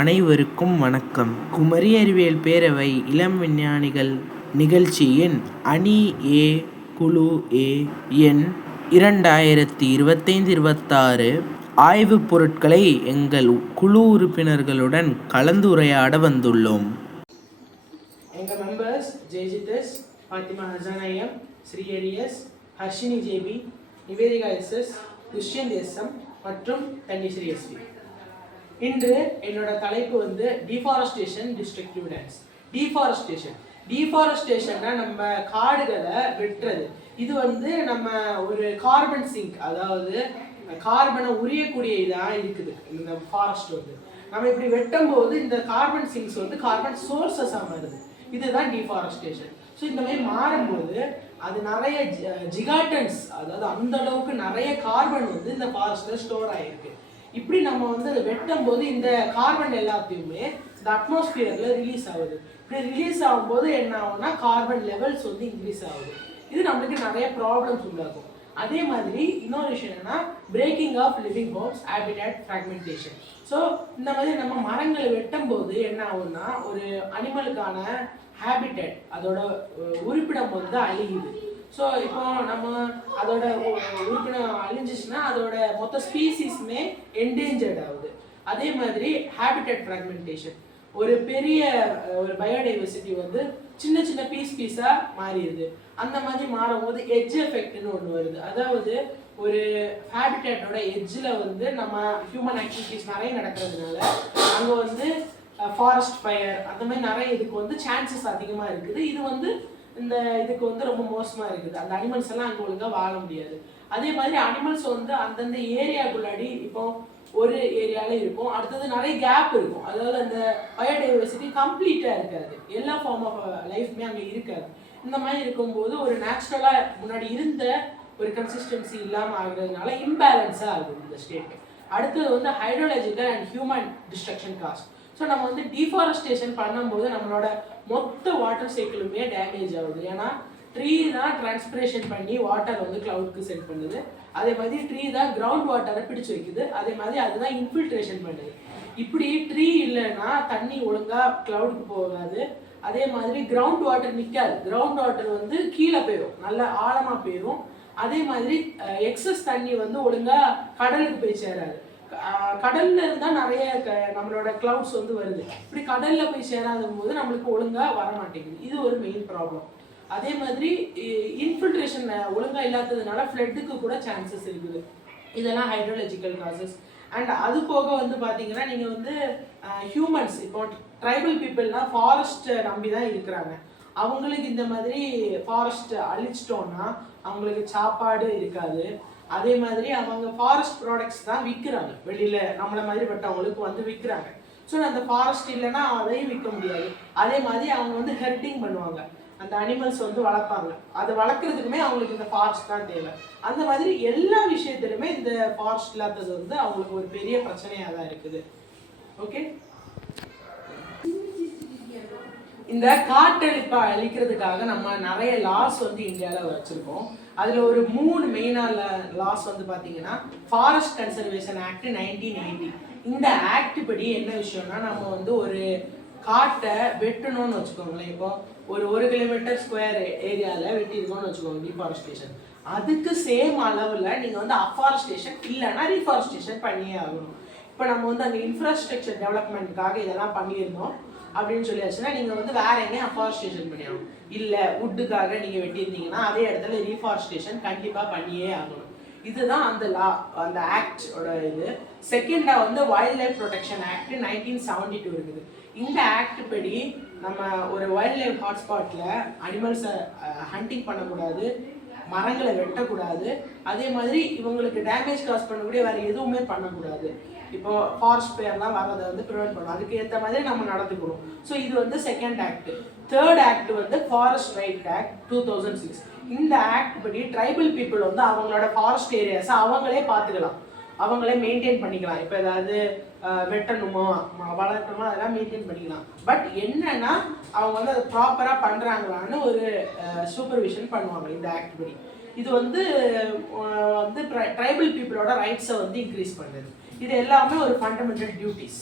அனைவருக்கும் வணக்கம். குமரி அறிவியல் பேரவை இளம் விஞ்ஞானிகள் நிகழ்ச்சியின் அணி ஏ குழு ஏ எண் 2025-26 ஆய்வுப் பொருட்களை எங்கள் குழு உறுப்பினர்களுடன் கலந்துரையாட வந்துள்ளோம். எங்கள் members Jaijith S, Fathima Hasanayam, Srihari S, Harshini JP, Nivedika SS, Dushyant SM மற்றும் தன்னிஸ்ரீ எஸ்பி. இன்று என்னோட தலைப்பு வந்து டிஃபாரஸ்டேஷன் டிஸ்ட்ரக்டிவ் டான்ஸ். டீஃபாரஸ்டேஷன்னா நம்ம காடுகளை வெட்டுறது. இது வந்து நம்ம ஒரு கார்பன் சிங்க், அதாவது கார்பனை உரியக்கூடிய இதாக இருக்குது இந்த ஃபாரஸ்ட் வந்து. நம்ம இப்படி வெட்டும் போது இந்த கார்பன் சிங்க்ஸ் வந்து கார்பன் சோர்சஸாக மாறுது. இதுதான் டீஃபாரஸ்டேஷன். ஸோ இந்த மாதிரி மாறும்போது அது நிறைய ஜிகாட்டன்ஸ், அதாவது அந்த அளவுக்கு நிறைய கார்பன் வந்து இந்த ஃபாரஸ்ட்ல ஸ்டோர் ஆகிருக்கு. இப்படி நம்ம வந்து அதை வெட்டும் போது இந்த கார்பன் எல்லாத்தையுமே இந்த அட்மாஸ்பியர்ல ரிலீஸ் ஆகுது. இப்படி ரிலீஸ் ஆகும்போது என்ன ஆகும்னா கார்பன் லெவல்ஸ் வந்து இன்க்ரீஸ் ஆகுது. இது நம்மளுக்கு நிறைய ப்ராப்ளம்ஸ் உண்டாகும். அதே மாதிரி இன்னொரு விஷயம் என்னன்னா breaking of living homes, habitat fragmentation. So இந்த மாதிரி நம்ம மரங்களை வெட்டும் போது என்ன ஆகும்னா ஒரு அனிமலுக்கான ஹேபிடேட், அதோட உறுப்பிடம் வந்து அழியுது. ஸோ இப்போ நம்ம அதோட உறுப்பினம் அழிஞ்சிச்சுன்னா அதோட மொத்த ஸ்பீசிஸ்மே என்டேஞ்சர்ட் ஆகுது. அதே மாதிரி ஹேபிடேட் ஃப்ராக்மெண்டேஷன், ஒரு பெரிய ஒரு பயோடைவர்சிட்டி வந்து சின்ன சின்ன பீஸாக மாறிடுது. அந்த மாதிரி மாறும்போது எட்ஜ் எஃபெக்ட்னு ஒன்று வருது. அதாவது ஒரு ஹேபிடேட்டோட எட்ஜில் வந்து நம்ம ஹியூமன் ஆக்டிவிட்டிஸ் நிறைய நடக்கிறதுனால அங்கே வந்து ஃபாரஸ்ட் ஃபயர் அந்த மாதிரி நிறைய இதுக்கு வந்து சான்சஸ் அதிகமாக இருக்குது. இது வந்து இந்த இதுக்கு வந்து ரொம்ப மோசமாக இருக்குது. அந்த அனிமல்ஸ் எல்லாம் அங்கே ஒழுங்காக வாழ முடியாது. அதே மாதிரி அனிமல்ஸ் வந்து அந்தந்த ஏரியாக்குள்ளாடி இப்போ ஒரு ஏரியாவில் இருக்கும், அடுத்தது நிறைய கேப் இருக்கும். அதாவது அந்த பயோடைவர்சிட்டி கம்ப்ளீட்டாக இருக்காது, எல்லா ஃபார்ம் ஆஃப் லைஃப்மே அங்கே இருக்காது. இந்த மாதிரி இருக்கும்போது ஒரு நேச்சுரலாக முன்னாடி இருந்த ஒரு கன்சிஸ்டன்சி இல்லாமல் ஆகுறதுனால இம்பேலன்ஸாக ஆகுது இந்த ஸ்டேட். அடுத்தது வந்து hydrological and human destruction cost. So நம்ம வந்து டீஃபாரஸ்டேஷன் பண்ணும்போது நம்மளோட மொத்த வாட்டர் சைக்கிளுமே டேமேஜ் ஆகுது. ஏன்னா ட்ரீ தான் டிரான்ஸ்பிரேஷன் பண்ணி வாட்டர் வந்து கிளவுட்க்கு சென்ட் பண்ணுது. அதே மாதிரி ட்ரீ தான் கிரவுண்ட் வாட்டரை பிடிச்சு வைக்குது. அதே மாதிரி அதுதான் இன்ஃபில்ட்ரேஷன் பண்ணுது. இப்படி ட்ரீ இல்லைன்னா தண்ணி ஒழுங்காக கிளவுடுக்கு போகாது. அதே மாதிரி கிரவுண்ட் வாட்டர் நிற்காது. கிரவுண்ட் வாட்டர் வந்து கீழே போயிடும், நல்லா ஆழமாக போயிடும். அதே மாதிரி எக்ஸஸ் தண்ணி வந்து ஒழுங்காக கடலுக்கு போய் சேராது. கடல்ல இருந்தால் நிறைய நம்மளோட கிளவுட்ஸ் வந்து வருது. இப்படி கடல்ல போய் சேராத போது நம்மளுக்கு ஒழுங்கா வர மாட்டேங்குது. இது ஒரு மெயின் ப்ராப்ளம். அதே மாதிரி இன்ஃபில்ட்ரேஷன் ஒழுங்கா இல்லாததுனால ஃப்ளட்டுக்கு கூட சான்சஸ் இருக்குது. இதெல்லாம் ஹைட்ரோலஜிக்கல் காசஸ். அண்ட் அது போக வந்து பார்த்தீங்கன்னா நீங்கள் வந்து ஹியூமன்ஸ், இப்போ ட்ரைபல் பீப்புள்னா ஃபாரஸ்ட் நம்பி தான் இருக்கிறாங்க. அவங்களுக்கு இந்த மாதிரி ஃபாரஸ்ட் அழிச்சிட்டோன்னா அவங்களுக்கு சாப்பாடு இருக்காது. அதே மாதிரி அவங்க ஃபாரஸ்ட் ப்ராடக்ட்ஸ் தான் விற்கிறாங்க வெளியில், நம்மளை மாதிரி பட்டவங்களுக்கு வந்து விற்கிறாங்க. ஸோ அந்த ஃபாரஸ்ட் இல்லைன்னா அதையும் விற்க முடியாது. அதே மாதிரி அவங்க வந்து ஹெர்டிங் பண்ணுவாங்க, அந்த அனிமல்ஸ் வந்து வளர்ப்பாங்க. அதை வளர்க்குறதுக்குமே அவங்களுக்கு இந்த ஃபாரஸ்ட் தான் தேவை. அந்த மாதிரி எல்லா விஷயத்திலுமே இந்த ஃபாரஸ்ட் இல்லாதது வந்து அவங்களுக்கு ஒரு பெரிய பிரச்சனையாக தான் இருக்குது. ஓகே, இந்த காட்டழிப்பை அழிக்கிறதுக்காக நம்ம நிறைய லாஸ் வந்து இந்தியாவில் வச்சுருக்கோம். அதில் ஒரு 3 மெயினான லாஸ் வந்து பார்த்தீங்கன்னா ஃபாரஸ்ட் கன்சர்வேஷன் ஆக்ட் 1980. இந்த ஆக்ட் படி என்ன விஷயம்னா நம்ம வந்து ஒரு காட்டை வெட்டணும்னு வச்சுக்கோங்களேன். இப்போ ஒரு 1 கிலோமீட்டர் ஸ்கொயர் ஏரியாவில் வெட்டியிருக்கோம்னு வச்சுக்கோங்க டிஃபாரஸ்டேஷன். அதுக்கு சேம் அளவில் நீங்கள் வந்து அஃபாரஸ்டேஷன் இல்லைன்னா ரீஃபாரஸ்டேஷன் பண்ணியே ஆகணும். இப்போ நம்ம வந்து அங்கே இன்ஃப்ராஸ்ட்ரக்சர் டெவலப்மெண்ட்டுக்காக இதெல்லாம் பண்ணியிருந்தோம் அப்படின்னு சொல்லியாச்சுன்னா நீங்கள் வந்து வேற எங்கேயும் அஃபாரஸ்டேஷன் பண்ணியாகணும். இல்லை வுட்டுக்காக நீங்கள் வெட்டியிருந்தீங்கன்னா அதே இடத்துல ரீஃபாரஸ்டேஷன் கண்டிப்பாக பண்ணியே ஆகணும். இதுதான் அந்த லா, அந்த ஆக்டோட இது. செகண்டாக வந்து வைல்ட் லைஃப் ப்ரொடெக்ஷன் ஆக்ட் 1972 இருக்குது. இந்த ஆக்ட் படி நம்ம ஒரு வைல்ட் லைஃப் ஹாட்ஸ்பாட்டில் அனிமல்ஸை ஹண்டிங் பண்ணக்கூடாது, மரங்களை வெட்டக்கூடாது. அதே மாதிரி இவங்களுக்கு டேமேஜ் காஸ் பண்ணக்கூடிய வேறு எதுவுமே பண்ணக்கூடாது. இப்போ ஃபாரஸ்ட் ஃபயர்லாம் வரதை வந்து ப்ரிவென்ட் பண்ணணும். அதுக்கு ஏற்ற மாதிரி நம்ம நடந்துக்கணும். ஸோ இது வந்து செகண்ட் ஆக்ட். தேர்ட் ஆக்ட் வந்து ஃபாரஸ்ட் ரைட் ஆக்ட் 2006. இந்த ஆக்ட் படி ட்ரைபல் பீப்புள் வந்து அவங்களோட ஃபாரஸ்ட் ஏரியாஸை அவங்களே பார்த்துக்கலாம், அவங்களே மெயின்டைன் பண்ணிக்கலாம். இப்போ ஏதாவது வெட்டணுமோ வளர்க்கணுமோ அதெல்லாம் மெயின்டைன் பண்ணிக்கலாம். பட் என்னன்னா அவங்க வந்து அதை ப்ராப்பராக பண்ணுறாங்களான்னு ஒரு சூப்பர்விஷன் பண்ணுவாங்க இந்த ஆக்ட் படி. இது வந்து ட்ரைபல் பீப்புளோட ரைட்ஸை வந்து இன்க்ரீஸ் பண்ணுது. இது எல்லாமே ஒரு fundamental duties.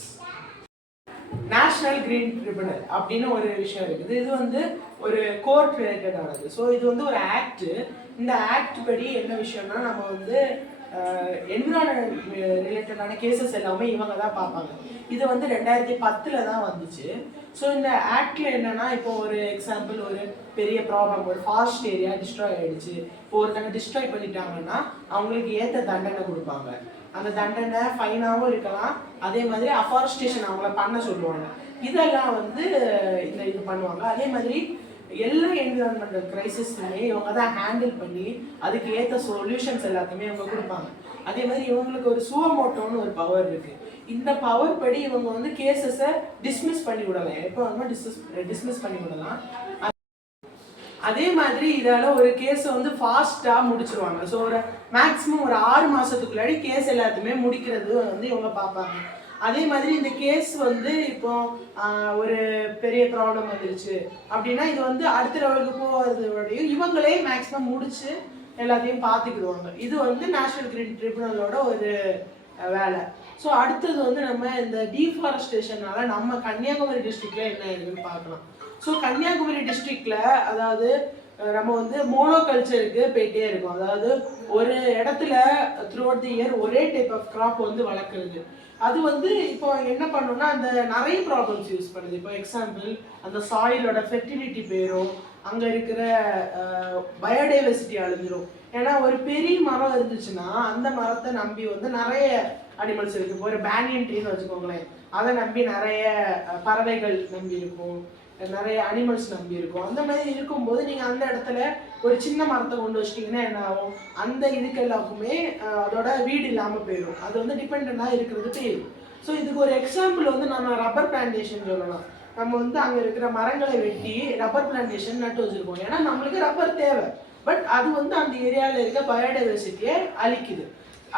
National green tribunal அப்படின்னு ஒரு விஷயம் இருக்குது. இது வந்து ஒரு கோர்ட் ரிலேட்டடானது. ஸோ இது வந்து ஒரு ஆக்ட். இந்த ஆக்ட் படி என்ன விஷயம்னா நம்ம வந்து என்விரான்மெண்ட் ரிலேட்டடான கேசஸ் எல்லாமே இவங்க தான் பார்ப்பாங்க. இது வந்து 2010 தான் வந்துச்சு. ஸோ இந்த ஆக்ட்ல என்னன்னா, இப்போ ஒரு எக்ஸாம்பிள், ஒரு பெரிய ப்ராப்ளம், ஒரு ஃபாரஸ்ட் ஏரியா டிஸ்ட்ராய் ஆயிடுச்சு. இப்போ ஒருத்தங்க டிஸ்ட்ராய் பண்ணிட்டாங்கன்னா அவங்களுக்கு ஏற்ற தண்டனை கொடுப்பாங்க. அந்த தண்டனை ஃபைனாகவும் இருக்கலாம், அதே மாதிரி அஃபாரஸ்டேஷன் அவங்கள பண்ண சொல்லுவாங்க. இதெல்லாம் வந்து இது பண்ணுவாங்க. அதே மாதிரி எல்லா என்விரான்மெண்டல் கிரைசிஸுமே இவங்க தான் ஹேண்டில் பண்ணி அதுக்கு ஏற்ற சொல்யூஷன்ஸ் எல்லாத்தையுமே இவங்க கொடுப்பாங்க. அதே மாதிரி இவங்களுக்கு ஒரு சுவமோட்டோன்னு ஒரு பவர் இருக்கு. இந்த பவர் படி இவங்க வந்து கேசஸை டிஸ்மிஸ் பண்ணி விடலாம். எப்போ வந்து டிஸ்மிஸ் பண்ணி விடலாம். அதே மாதிரி இதால ஒரு கேஸை வந்து ஃபாஸ்ட்டாக முடிச்சிருவாங்க. ஸோ ஒரு மேக்ஸிமம் ஒரு 6 மாதத்துக்குள்ளாடி கேஸ் எல்லாத்தையுமே முடிக்கிறது வந்து இவங்க பார்ப்பாங்க. அதே மாதிரி இந்த கேஸ் வந்து இப்போ ஒரு பெரிய ப்ராப்ளம் வந்துருச்சு அப்படின்னா இது வந்து அடுத்த லெவலுக்கு போகிறதோடையும் இவங்களே மேக்ஸிமம் முடிச்சு எல்லாத்தையும் பார்த்துக்கிடுவாங்க. இது வந்து நேஷனல் கிரீன் ட்ரிபியூனலோட ஒரு வேலை. ஸோ அடுத்தது வந்து நம்ம இந்த டீஃபாரஸ்டேஷனால நம்ம கன்னியாகுமரி டிஸ்ட்ரிக்ட்ல என்ன இருக்குன்னு பார்க்கலாம். ஸோ கன்னியாகுமரி டிஸ்ட்ரிக்ட்ல அதாவது நம்ம வந்து மோனோகல்ச்சருக்கு போயிட்டே இருக்கோம். அதாவது ஒரு இடத்துல த்ரூ அவுட் தி இயர் ஒரே டைப் ஆஃப் கிராப் வந்து வளர்க்குறது. அது வந்து இப்போ என்ன பண்ணணும்னா அந்த நிறைய ப்ராப்ளம்ஸ் யூஸ் பண்ணுது. இப்போ எக்ஸாம்பிள், அந்த சாயிலோட ஃபெர்டிலிட்டி போயிடும், அங்கே இருக்கிற பயோடைவர்சிட்டி அழிஞ்சிரும். ஏன்னா ஒரு பெரிய மரம் இருந்துச்சுன்னா அந்த மரத்தை நம்பி வந்து நிறைய அனிமல்ஸ் இருக்கு. இப்போ ஒரு பேனியன் ட்ரீன்னு வச்சுக்கோங்களேன், அதை நம்பி நிறைய பறவைகள் நம்பி இருக்கும், நிறைய அனிமல்ஸ் நம்பி இருக்கும். அந்த மாதிரி இருக்கும்போது நீங்கள் அந்த இடத்துல ஒரு சின்ன மரத்தை கொண்டு வச்சிட்டிங்கன்னா என்ன ஆகும், அந்த இதுக்கு எல்லாருக்குமே அதோட வீடு இல்லாமல் போயிடும். அது வந்து டிபெண்டாக இருக்கிறது போயிடும். ஸோ இதுக்கு ஒரு எக்ஸாம்பிள் வந்து நம்ம ரப்பர் பிளான்டேஷன் சொல்லலாம். நம்ம வந்து அங்கே இருக்கிற மரங்களை வெட்டி ரப்பர் பிளான்டேஷன் நட்டு வச்சுருக்கோம். ஏன்னா நம்மளுக்கு ரப்பர் தேவை, பட் அது வந்து அந்த ஏரியாவில் இருக்க பயோடைவர்சிட்டியை அழிக்குது.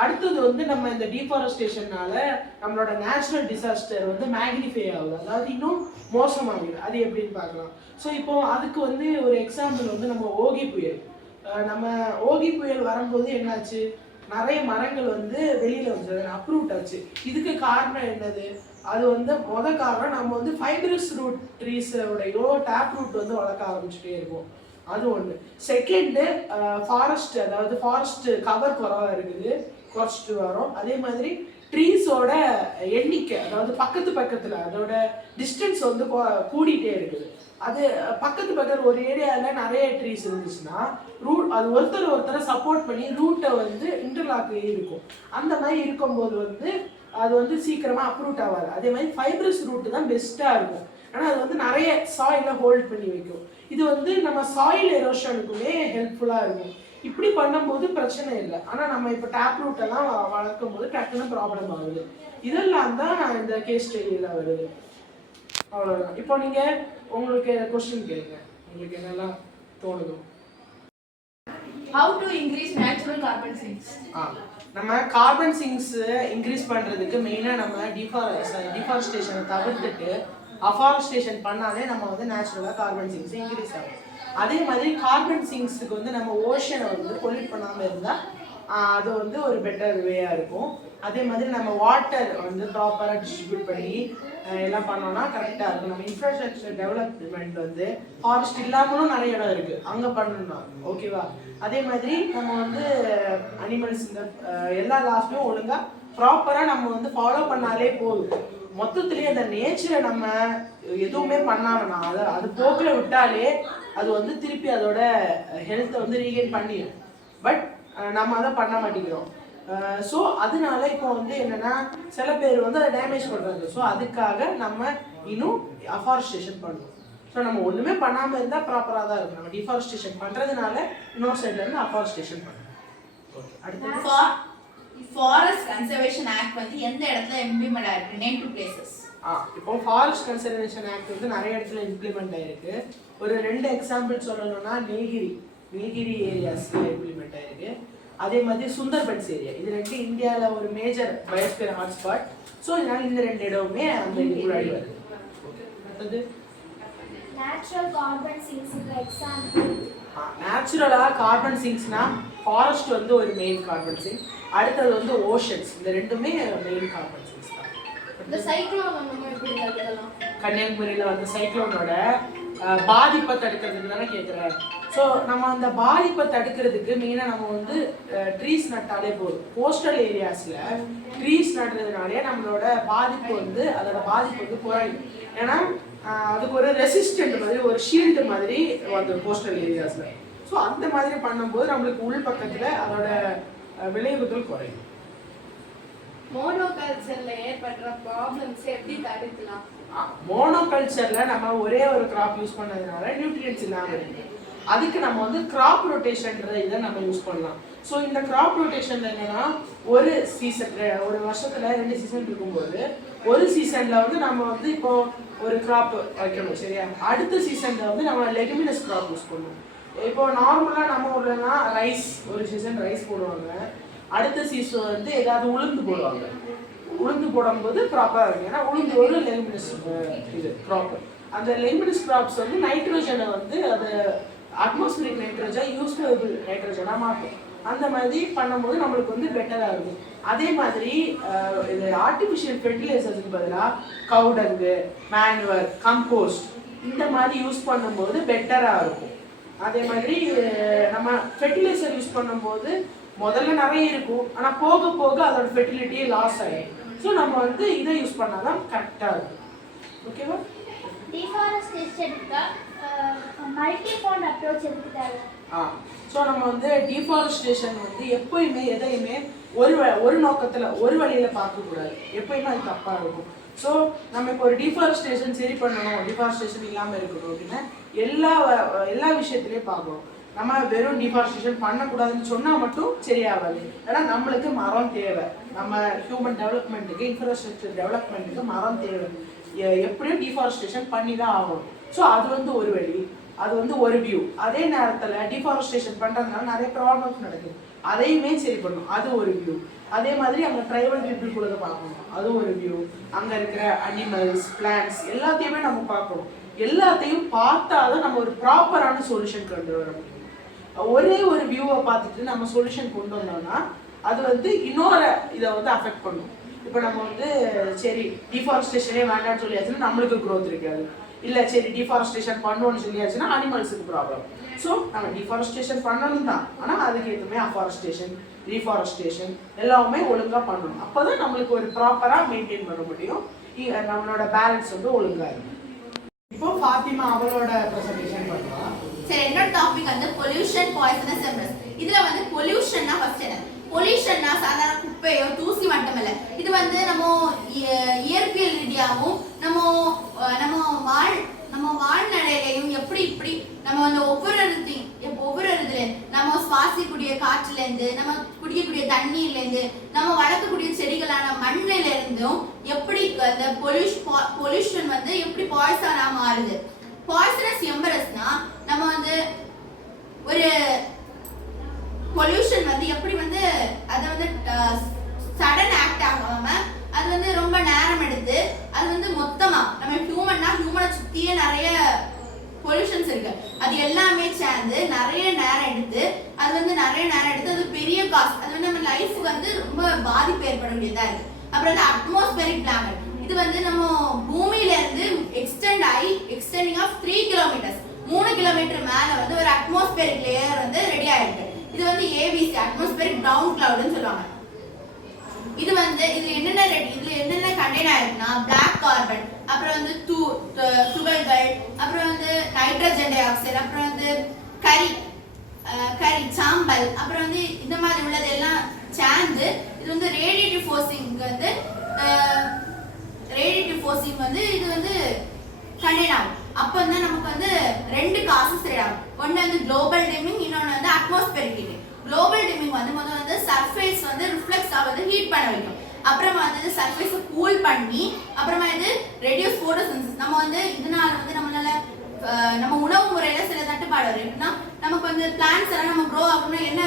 அடுத்தது வந்து நம்ம இந்த டீஃபாரஸ்டேஷனால நம்மளோட நேச்சுரல் டிசாஸ்டர் வந்து மேக்னிஃபை ஆகுது, அதாவது இன்னும் மோசமாகுது. அது எப்படின்னு பார்க்கலாம். ஸோ இப்போ அதுக்கு வந்து ஒரு எக்ஸாம்பிள் வந்து நம்ம ஓகி புயல். நம்ம ஓகி புயல் வரும்போது என்னாச்சு, நிறைய மரங்கள் வந்து வெளியில் வந்து அப்ரூட் ஆச்சு. இதுக்கு காரணம் என்னது, அது வந்து காரணம் நம்ம வந்து ஃபைப்ரஸ் ரூட் ட்ரீஸோடையோ டேப் ரூட் வந்து வளர்க்க ஆரம்பிச்சுட்டே இருக்கும். அது ஒன்று. செகண்டு, ஃபாரஸ்ட், அதாவது ஃபாரஸ்ட் கவர் குறவாக இருக்குது, குறைச்சிட்டு வரோம். அதே மாதிரி ட்ரீஸோட எண்ணிக்கை, அதாவது பக்கத்தில் அதோட டிஸ்டன்ஸ் வந்து கூடிட்டே இருக்குது. அது பக்கத்தில் ஒரு ஏரியாவில் நிறைய ட்ரீஸ் இருந்துச்சுன்னா அது ஒருத்தரை சப்போர்ட் பண்ணி ரூட்டை வந்து இன்டர்லாக் இருக்கும். அந்த மாதிரி இருக்கும்போது வந்து அது வந்து சீக்கிரமாக அப்ரூட் ஆகாது. அதே மாதிரி ஃபைப்ரஸ் ரூட்டு தான் பெஸ்ட்டாக இருக்கும். ஆனால் அது வந்து நிறைய சாயிலை ஹோல்ட் பண்ணி வைக்கும். இது வந்து நம்ம சாயில் எரோஷனுக்குமே ஹெல்ப்ஃபுல்லாக இருக்கும். இப்படி பண்ணும்போது பிரச்சனை இல்லை. ஆனால் நம்ம இப்போ டேப் ரூட்டெல்லாம் வளர்க்கும் போது டக்குன்னு ப்ராப்ளம் ஆகுது. இதெல்லாம் தான் இந்த கேஸ் ஸ்டடியில் வருது. அவ்வளோதான். இப்போ நீங்கள் உங்களுக்கு கொஸ்டின் கேளுங்க, உங்களுக்கு என்னெல்லாம் தோணுதோ. How to increase natural carbon sinks? நம்ம கார்பன் சிங்க்ஸ் இன்க்ரீஸ் பண்ணுறதுக்கு மெயினாக நம்ம டிஃபாரஸ்டேஷனை தவிர்த்துட்டு அஃபாரஸ்டேஷன் பண்ணாலே நம்ம வந்து நேச்சுரலாக கார்பன் சிங்க்ஸ் இன்க்ரீஸ் ஆகும். அதே மாதிரி கார்பன் சிங்க்ஸுக்கு வந்து நம்ம ஓஷனை வந்து பொல்யூட் பண்ணாமல் இருந்தால் அது வந்து ஒரு பெட்டர் வேயாக இருக்கும். அதே மாதிரி நம்ம வாட்டர் வந்து ப்ராப்பராக டிஸ்ட்ரிபியூட் பண்ணி எல்லாம் பண்ணோம்னா கரெக்டாக இருக்கும். நம்ம இன்ஃப்ராஸ்ட்ரக்சர் டெவலப்மெண்ட் வந்து ஃபாரஸ்ட் இல்லாமலும் நிறைய இடம் இருக்குது, அங்கே பண்ணணும். ஓகேவா? அதே மாதிரி நம்ம வந்து அனிமல்ஸ் இந்த எல்லா லாஸுமே ஒழுங்காக ப்ராப்பராக நம்ம வந்து ஃபாலோ பண்ணாலே போதும். மொத்தத்துலேயே அந்த நேச்சரை நம்ம எதுவுமே பண்ணாமனா அது போக்கில் விட்டாலே அது வந்து திருப்பி அதோட ஹெல்த்தை வந்து ரீகெயின் பண்ணிடும். பட் நம்ம அதை பண்ண மாட்டேங்கிறோம். ஸோ அதனால இப்போ வந்து என்னென்னா சில பேர் வந்து அதை டேமேஜ் பண்ணுறாங்க. ஸோ அதுக்காக நம்ம இன்னும் அஃபாரஸ்டேஷன் பண்ணணும். ஸோ நம்ம ஒன்றுமே பண்ணாமல் இருந்தால் ப்ராப்பராக தான் இருக்கும். நம்ம டிஃபாரஸ்டேஷன் பண்ணுறதுனால இன்னொரு சைட்லேருந்து அஃபாரஸ்டேஷன் பண்ணணும். ஓகே, அடுத்து ஃபாரஸ்ட் கன்சர்வேஷன் ஆக்ட் வந்து எந்த இடத்துல இம்ப்ளிமெண்ட் ஆயிருக்கு? Name to places. இப்போ ஃபாரஸ்ட் கன்சர்வேஷன் ஆக்ட் வந்து நிறைய இடத்துல இம்ப்ளிமெண்ட் ஆயிருக்கு. ஒரு 2 எக்ஸாம்பிள் சொல்லணும்னா நீல்கிரி ஏரியாஸில் இம்ப்ளிமெண்ட் ஆயிருக்கு. அதே மாதிரி சுந்தர்பன்ஸ் ஏரியா, இது 2 இந்தியாவில் ஒரு மேஜர் பயோஸ்பியர் ஹாட்ஸ்பாட். ஸோ இதனால் இந்த 2 இடமுமே அந்த முன்னாடி வருது. அடுத்தது நேச்சுரல் கார்பன் சிங்க்ஸ்க்கு எக்ஸாம்பிள். நேச்சுரலாக கார்பன் சிங்க்ஸ்னா ஃபாரஸ்ட் வந்து ஒரு மெயின் கார்பன் சிங்க். அடுத்தது வந்து ஓஷன்ஸ், இந்த 2மே மெயின் கார்பன் சிங்க்ஸ் தான். இந்த சைக்ளோன் நம்ம எப்படி கட்டலாம்? கன்னியாகுமரியில் வந்த சைக்ளோனோட பாதிப்பை தடுக்கிறதுக்கு தானே கேட்குறேன். ஸோ நம்ம அந்த பாதிப்பை தடுக்கிறதுக்கு மெயினாக நம்ம வந்து ட்ரீஸ் நட்டாலே போதும். கோஸ்டல் ஏரியாஸில் ட்ரீஸ் நடுறதுனாலே நம்மளோட பாதிப்பு வந்து அதோட பாதிப்பு வந்து குறையும். ஏன்னா அதுக்கு ஒரு ரெசிஸ்டன்ட் மாதிரி ஒரு ஷீல்டு மாதிரி வந்து கோஸ்டல் ஏரியாஸில். ஸோ அந்த மாதிரி பண்ணும்போது நம்மளுக்கு உள் பக்கத்தில் அதோட விளைவுகள் குறையும். மோனோகல்ச்சர்ல ஏற்படுற ப்ராப்ளம்ஸ் எப்படி தடுக்கலாம்? மோனோகல்ச்சர்ல நம்ம ஒரே ஒரு கிராப் யூஸ் பண்ணதுனால நியூட்ரியன்ஸ் இல்லாமல் இருக்கு. அதுக்கு நம்ம வந்து கிராப் ரொட்டேஷன்ற இதை நம்ம யூஸ் பண்ணலாம். ஸோ இந்த கிராப் ரொட்டேஷன்ல என்னன்னா ஒரு சீசன், ஒரு வருஷத்துல 2 சீசன் இருக்கும்போது ஒரு சீசன்ல வந்து நம்ம வந்து இப்போ ஒரு கிராப் வைக்கணும், சரியா? அடுத்த சீசன்ல வந்து நம்ம லெகுமினஸ் கிராப் யூஸ் பண்ணுவோம். இப்போ நார்மலா நம்ம ஊர்லனா ரைஸ், ஒரு சீசன் ரைஸ் போடுவாங்க, அடுத்த சீசன் வந்து ஏதாவது உளுந்து போடுவாங்க. உளுந்து போடும்போது ப்ராப்பராக இருக்கும். ஏன்னா உளுந்து ஒரு லெகுமினஸ் இது க்ராப். அந்த லெகுமினஸ் கிராப்ஸ் வந்து நைட்ரோஜனை வந்து அது அட்மாஸ்பியரிக் நைட்ரோஜன் யூஸ்ஃபுல் நைட்ரோஜனாக மாற்றும். அந்த மாதிரி பண்ணும்போது நம்மளுக்கு வந்து பெட்டராக இருக்கும். அதே மாதிரி இது ஆர்டிஃபிஷியல் ஃபெர்டிலைசர்ஸுக்கு பதிலாக கவுடங்கு, மேனுவர், கம்போஸ்ட் இந்த மாதிரி யூஸ் பண்ணும்போது பெட்டராக இருக்கும். அதே மாதிரி நம்ம ஃபெர்டிலைசர் யூஸ் பண்ணும்போது முதல்ல நிறைய இருக்கும், ஆனால் போக போக அதோட ஃபெர்டிலிட்டியே லாஸ் ஆகிடும். ஸோ நம்ம வந்து இதை யூஸ் பண்ணால் தான் கரெக்டாக இருக்கும். ஓகேவா? டிஃபாரஸ்டேஷனுக்கு மல்டி-பாண்ட் அப்ரோச் எதுக்கு தேவை? ஸோ நம்ம வந்து டிஃபாரஸ்டேஷன் வந்து எப்போயுமே எதையுமே ஒரு நோக்கத்தில் ஒரு வழியில் பார்க்கக்கூடாது. எப்போயுமே அது தப்பாக இருக்கும். ஸோ நம்ம இப்போ ஒரு டிஃபாரஸ்டேஷன் சரி பண்ணணும், டிஃபாரஸ்டேஷன் இல்லாமல் இருக்கணும் அப்படின்னா எல்லா விஷயத்துலேயும் பார்க்கணும். நம்ம வெறும் டிஃபாரஸ்டேஷன் பண்ணக்கூடாதுன்னு சொன்னால் மட்டும் சரியாகாது. ஏன்னா நம்மளுக்கு மரம் தேவை. நம்ம ஹியூமன் டெவலப்மெண்ட்டுக்கு, இன்ஃப்ராஸ்ட்ரக்சர் டெவலப்மெண்ட்டுக்கு மரம் தேவை. எப்படியும் டிஃபாரஸ்டேஷன் பண்ணி தான் ஆகணும். ஸோ அது வந்து ஒரு வழி, அது வந்து ஒரு வியூ. அதே நேரத்தில் டிஃபாரஸ்டேஷன் பண்ணுறதுனால நிறைய ப்ராப்ளம்ஸ் நடக்குது, அதையுமே சரி பண்ணணும், அது ஒரு வியூ. அதே மாதிரி அங்கே ட்ரைபல் பீப்புள் கூட பார்க்கணும், அது ஒரு வியூ. அங்கே இருக்கிற அனிமல்ஸ், பிளான்ட்ஸ் எல்லாத்தையுமே நம்ம பார்க்கணும். எல்லாத்தையும் பார்த்தாதான் நம்ம ஒரு ப்ராப்பரான சொல்யூஷன் கொண்டு வர முடியும். ஒரே ஒரு வியூவை பார்த்துட்டு நம்ம சொல்யூஷன் கொண்டு வந்தோம்னா அது வந்து இன்னொரு இதை வந்து அஃபெக்ட் பண்ணும். இப்போ நம்ம வந்து சரி டிஃபாரஸ்டேஷனே வேண்டாம்னு சொல்லியாச்சுன்னா நம்மளுக்கு க்ரோத் இருக்காது. இல்லை சரி டிஃபாரஸ்டேஷன் பண்ணணும்னு சொல்லியாச்சுன்னா அனிமல்ஸுக்கு ப்ராப்ளம். ஸோ நம்ம டிஃபாரஸ்டேஷன் பண்ணணும் தான், ஆனால் அதுக்கு எதுவுமே அஃபாரஸ்டேஷன், ரீஃபாரஸ்டேஷன் எல்லாமே ஒழுங்காக பண்ணணும். அப்போ தான் நம்மளுக்கு ஒரு ப்ராப்பராக மெயின்டைன் பண்ண முடியும். நம்மளோட பேலன்ஸ் வந்து ஒழுங்காக இருக்கும். இப்போ ஃபாத்திமா அவளோட ப்ரெசன்டேஷன் பண்ணலாம். சரி, என்னோட டாபிக் வந்து பொல்யூஷன், பாய்சனஸ் எம்ப்ரஸ். இதுல வந்து பொல்யூஷன்னா ஃபர்ஸ்ட் என்ன? பொல்யூஷன்னா சாதாரண குப்பையோ தூசி மட்டும் இல்லை. இது வந்து நம்ம இயற்பியல் ரீதியாகவும் நம்ம வாழ்நடையிலையும் இப்படி நம்ம வந்து ஒவ்வொரு இதுல நம்ம சுவாசிக்கூடிய காற்றுலேருந்து, நம்ம குடிக்கக்கூடிய தண்ணீர்லேருந்து, நம்ம வளர்க்கக்கூடிய செடிகளான மண்ணில இருந்தும் எப்படி அந்த பொல்யூஷன் வந்து எப்படி பாய்சனா மாறுது. பாய்சனஸ் எம்பரஸ்னா நம்ம வந்து ஒரு பொல்யூஷன் வந்து எப்படி வந்து அதை வந்து சடன் ஆக்ட் ஆகாம அது வந்து ரொம்ப நேரம் எடுத்து அது வந்து மொத்தமா நம்ம ஹியூமனை சுத்தியே நிறைய பொல்யூஷன்ஸ் இருக்கு, அது எல்லாமே சேர்ந்து நிறைய நேரம் எடுத்து அது பெரிய காஸ்ட், அது வந்து நம்ம லைஃபுக்கு வந்து ரொம்ப பாதிப்பு ஏற்படக்கூடியதா இருக்கு. அப்புறம் வந்து அட்மாஸ்பரிக் பிளானட், இது வந்து நம்ம பூமியில இருந்து எக்ஸ்டெண்டிங் ஆஃப் 3 கிலோமீட்டர்ஸ், 3 கிலோமீட்டர் மேல வந்து ஒரு அட்மாஸ்பரிக் லேயர் வந்து ரெடி ஆயிருக்கு. இது வந்து ஏபிசி, அட்மாஸ்பரிக் பிரவுன் கிளவுட்னு சொல்லுவாங்க. இது வந்து இதுல என்னென்ன கண்டெய்ன் ஆயிருக்குன்னா பிளாக் கார்பன், அப்புறம் வந்து துகள்கள், அப்புறம் வந்து நைட்ரஜன் டை ஆக்சைடு, அப்புறம் வந்து கரி சாம்பல், அப்புறம் வந்து இந்த மாதிரி உள்ளது எல்லாம் சேர்ந்து இது வந்து ரேடியேட்டிவ் ஃபோர்ஸிங் வந்து இது வந்து கண்டெய்ன் ஆகும். அப்போ வந்து நமக்கு வந்து 2 காசஸ் ஆகும். ஒன்று வந்து குளோபல் டிமிங், இன்னொன்று வந்து அட்மாஸ்பரிக் ஹீட்டிங். குளோபல் டிமிங் வந்து முதல்ல வந்து சர்ஃபேஸ் வந்து ரிஃப்ளெக்ஸ் ஆகுது, ஹீட் பண்ண வைக்கும். அப்புறமா வந்து சர்ஃபேஸை கூல் பண்ணி அப்புறமா இது ரெடியூஸ் ஃபோட்டோசிந்தசிஸ். நம்ம வந்து இதனால வந்து நம்ம உணவு முறையில சில தட்டுப்பாடு வரும். எப்படின்னா நமக்கு வந்து பிளான்ட்ஸ் எல்லாம் நம்ம க்ரோ ஆகணும்னா என்ன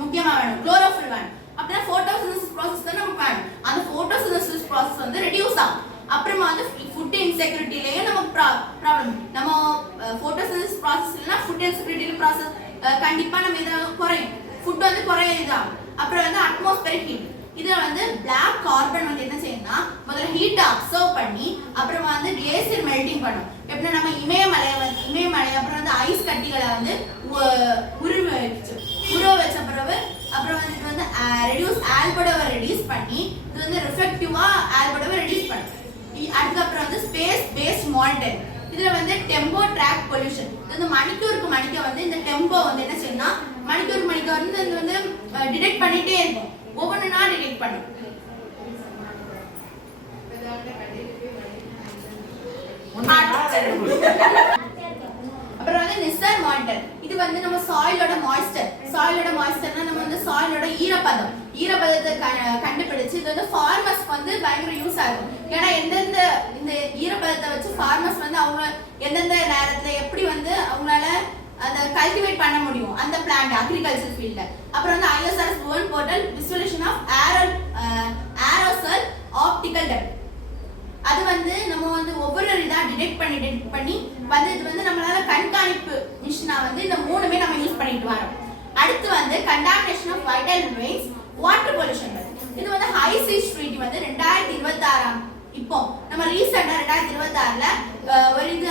முக்கியமாக வேணும்? குளோரோஃபில் வேணும். அப்படின்னா ஃபோட்டோசிந்தசிஸ் ப்ராசஸ் தான் நமக்கு வேணும். அந்த ஃபோட்டோசிந்தசிஸ் ப்ராசஸ் வந்து ரெடியூஸ் ஆகும். அப்புறமா வந்து ஃபுட் இன்செக்யூரிட்டிலையும் நமக்கு ப்ராப்ளம். நம்ம ஃபோட்டோசிந்தசிஸ் ப்ராசஸ் இல்லைன்னா ஃபுட் இன்செக்யூரிட்டி ப்ராசஸ் கண்டிப்பாக நம்ம இதை குறையும், ஃபுட் வந்து குறைய இதாகும். அப்புறம் வந்து அட்மாஸ்பரிக் ஹீட், இதில் வந்து பிளாக் கார்பன் வந்து என்ன செய்யணும்னா பண்ணணும்னா முதல்ல ஹீட்டை அப்சர்வ் பண்ணி அப்புறமா வந்து கிளேசியர் மெல்டிங் பண்ணும். எப்படின்னா நம்ம இமயமலை அப்புறம் வந்து ஐஸ் கட்டிகளை வந்து உருவ வச்ச பிறகு அப்புறம் வந்து இது வந்து ரெடியூஸ் ஆல்படோவை ரெடியூஸ் பண்ணி இது வந்து ரிஃப்ளெக்டிவா ஆல்படோவை ரெடியூஸ் பண்ணும். அதுக்கப்புறம் வந்து ஸ்பேஸ் பேஸ்ட் மானிட்டரிங். இதுல வந்து டெம்போ ட்ராக் பொல்யூஷன். இது வந்து மணிக்கு வந்து இந்த டெம்போ வந்து என்ன செய்யணும்னா மணிக்கு வந்து இது வந்து டிடெக்ட் பண்ணிட்டே இருக்கும், ஒவ்வொன்றா டிடெக்ட் பண்ணும். அப்புறம் வந்து நிசர் மானிட்டர். இது வந்து நம்ம சாயிலோட மாய்ஸ்டர்னா நம்ம வந்து சாயிலோட ஈரப்பதத்தை கண்டுபிடிச்சு இது வந்து ஃபார்மர்ஸ்க்கு வந்து பயங்கர யூஸ் ஆகும். ஏன்னா எந்தெந்த இந்த ஈரப்பதத்தை வச்சு ஃபார்மர்ஸ் வந்து அவங்க எந்தெந்த நேரத்துல எப்படி வந்து அவங்களால அதை கல்டிவேட் பண்ண முடியும் அந்த பிளான்ட் அக்ரிகல்ச்சர் ஃபீல்ட்ல. அப்புறம் வந்து ISRS world portal visualisation of aerosol optical depth. அது வந்து நம்ம வந்து ஒவ்வொரு இதா டிடெக்ட் பண்ணி வந்து இது வந்து நம்மளால கண்காணிப்பு மிஷினா வந்து இந்த மூணுமே நம்ம யூஸ் பண்ணிட்டு வரோம். அடுத்து வந்து contamination of vital remains water pollution. இது வந்து ஹை சீஸ் ட்ரீட்டி வந்து 2026 இப்போ நம்ம ரீசெண்டா 2026ல ஒரு இது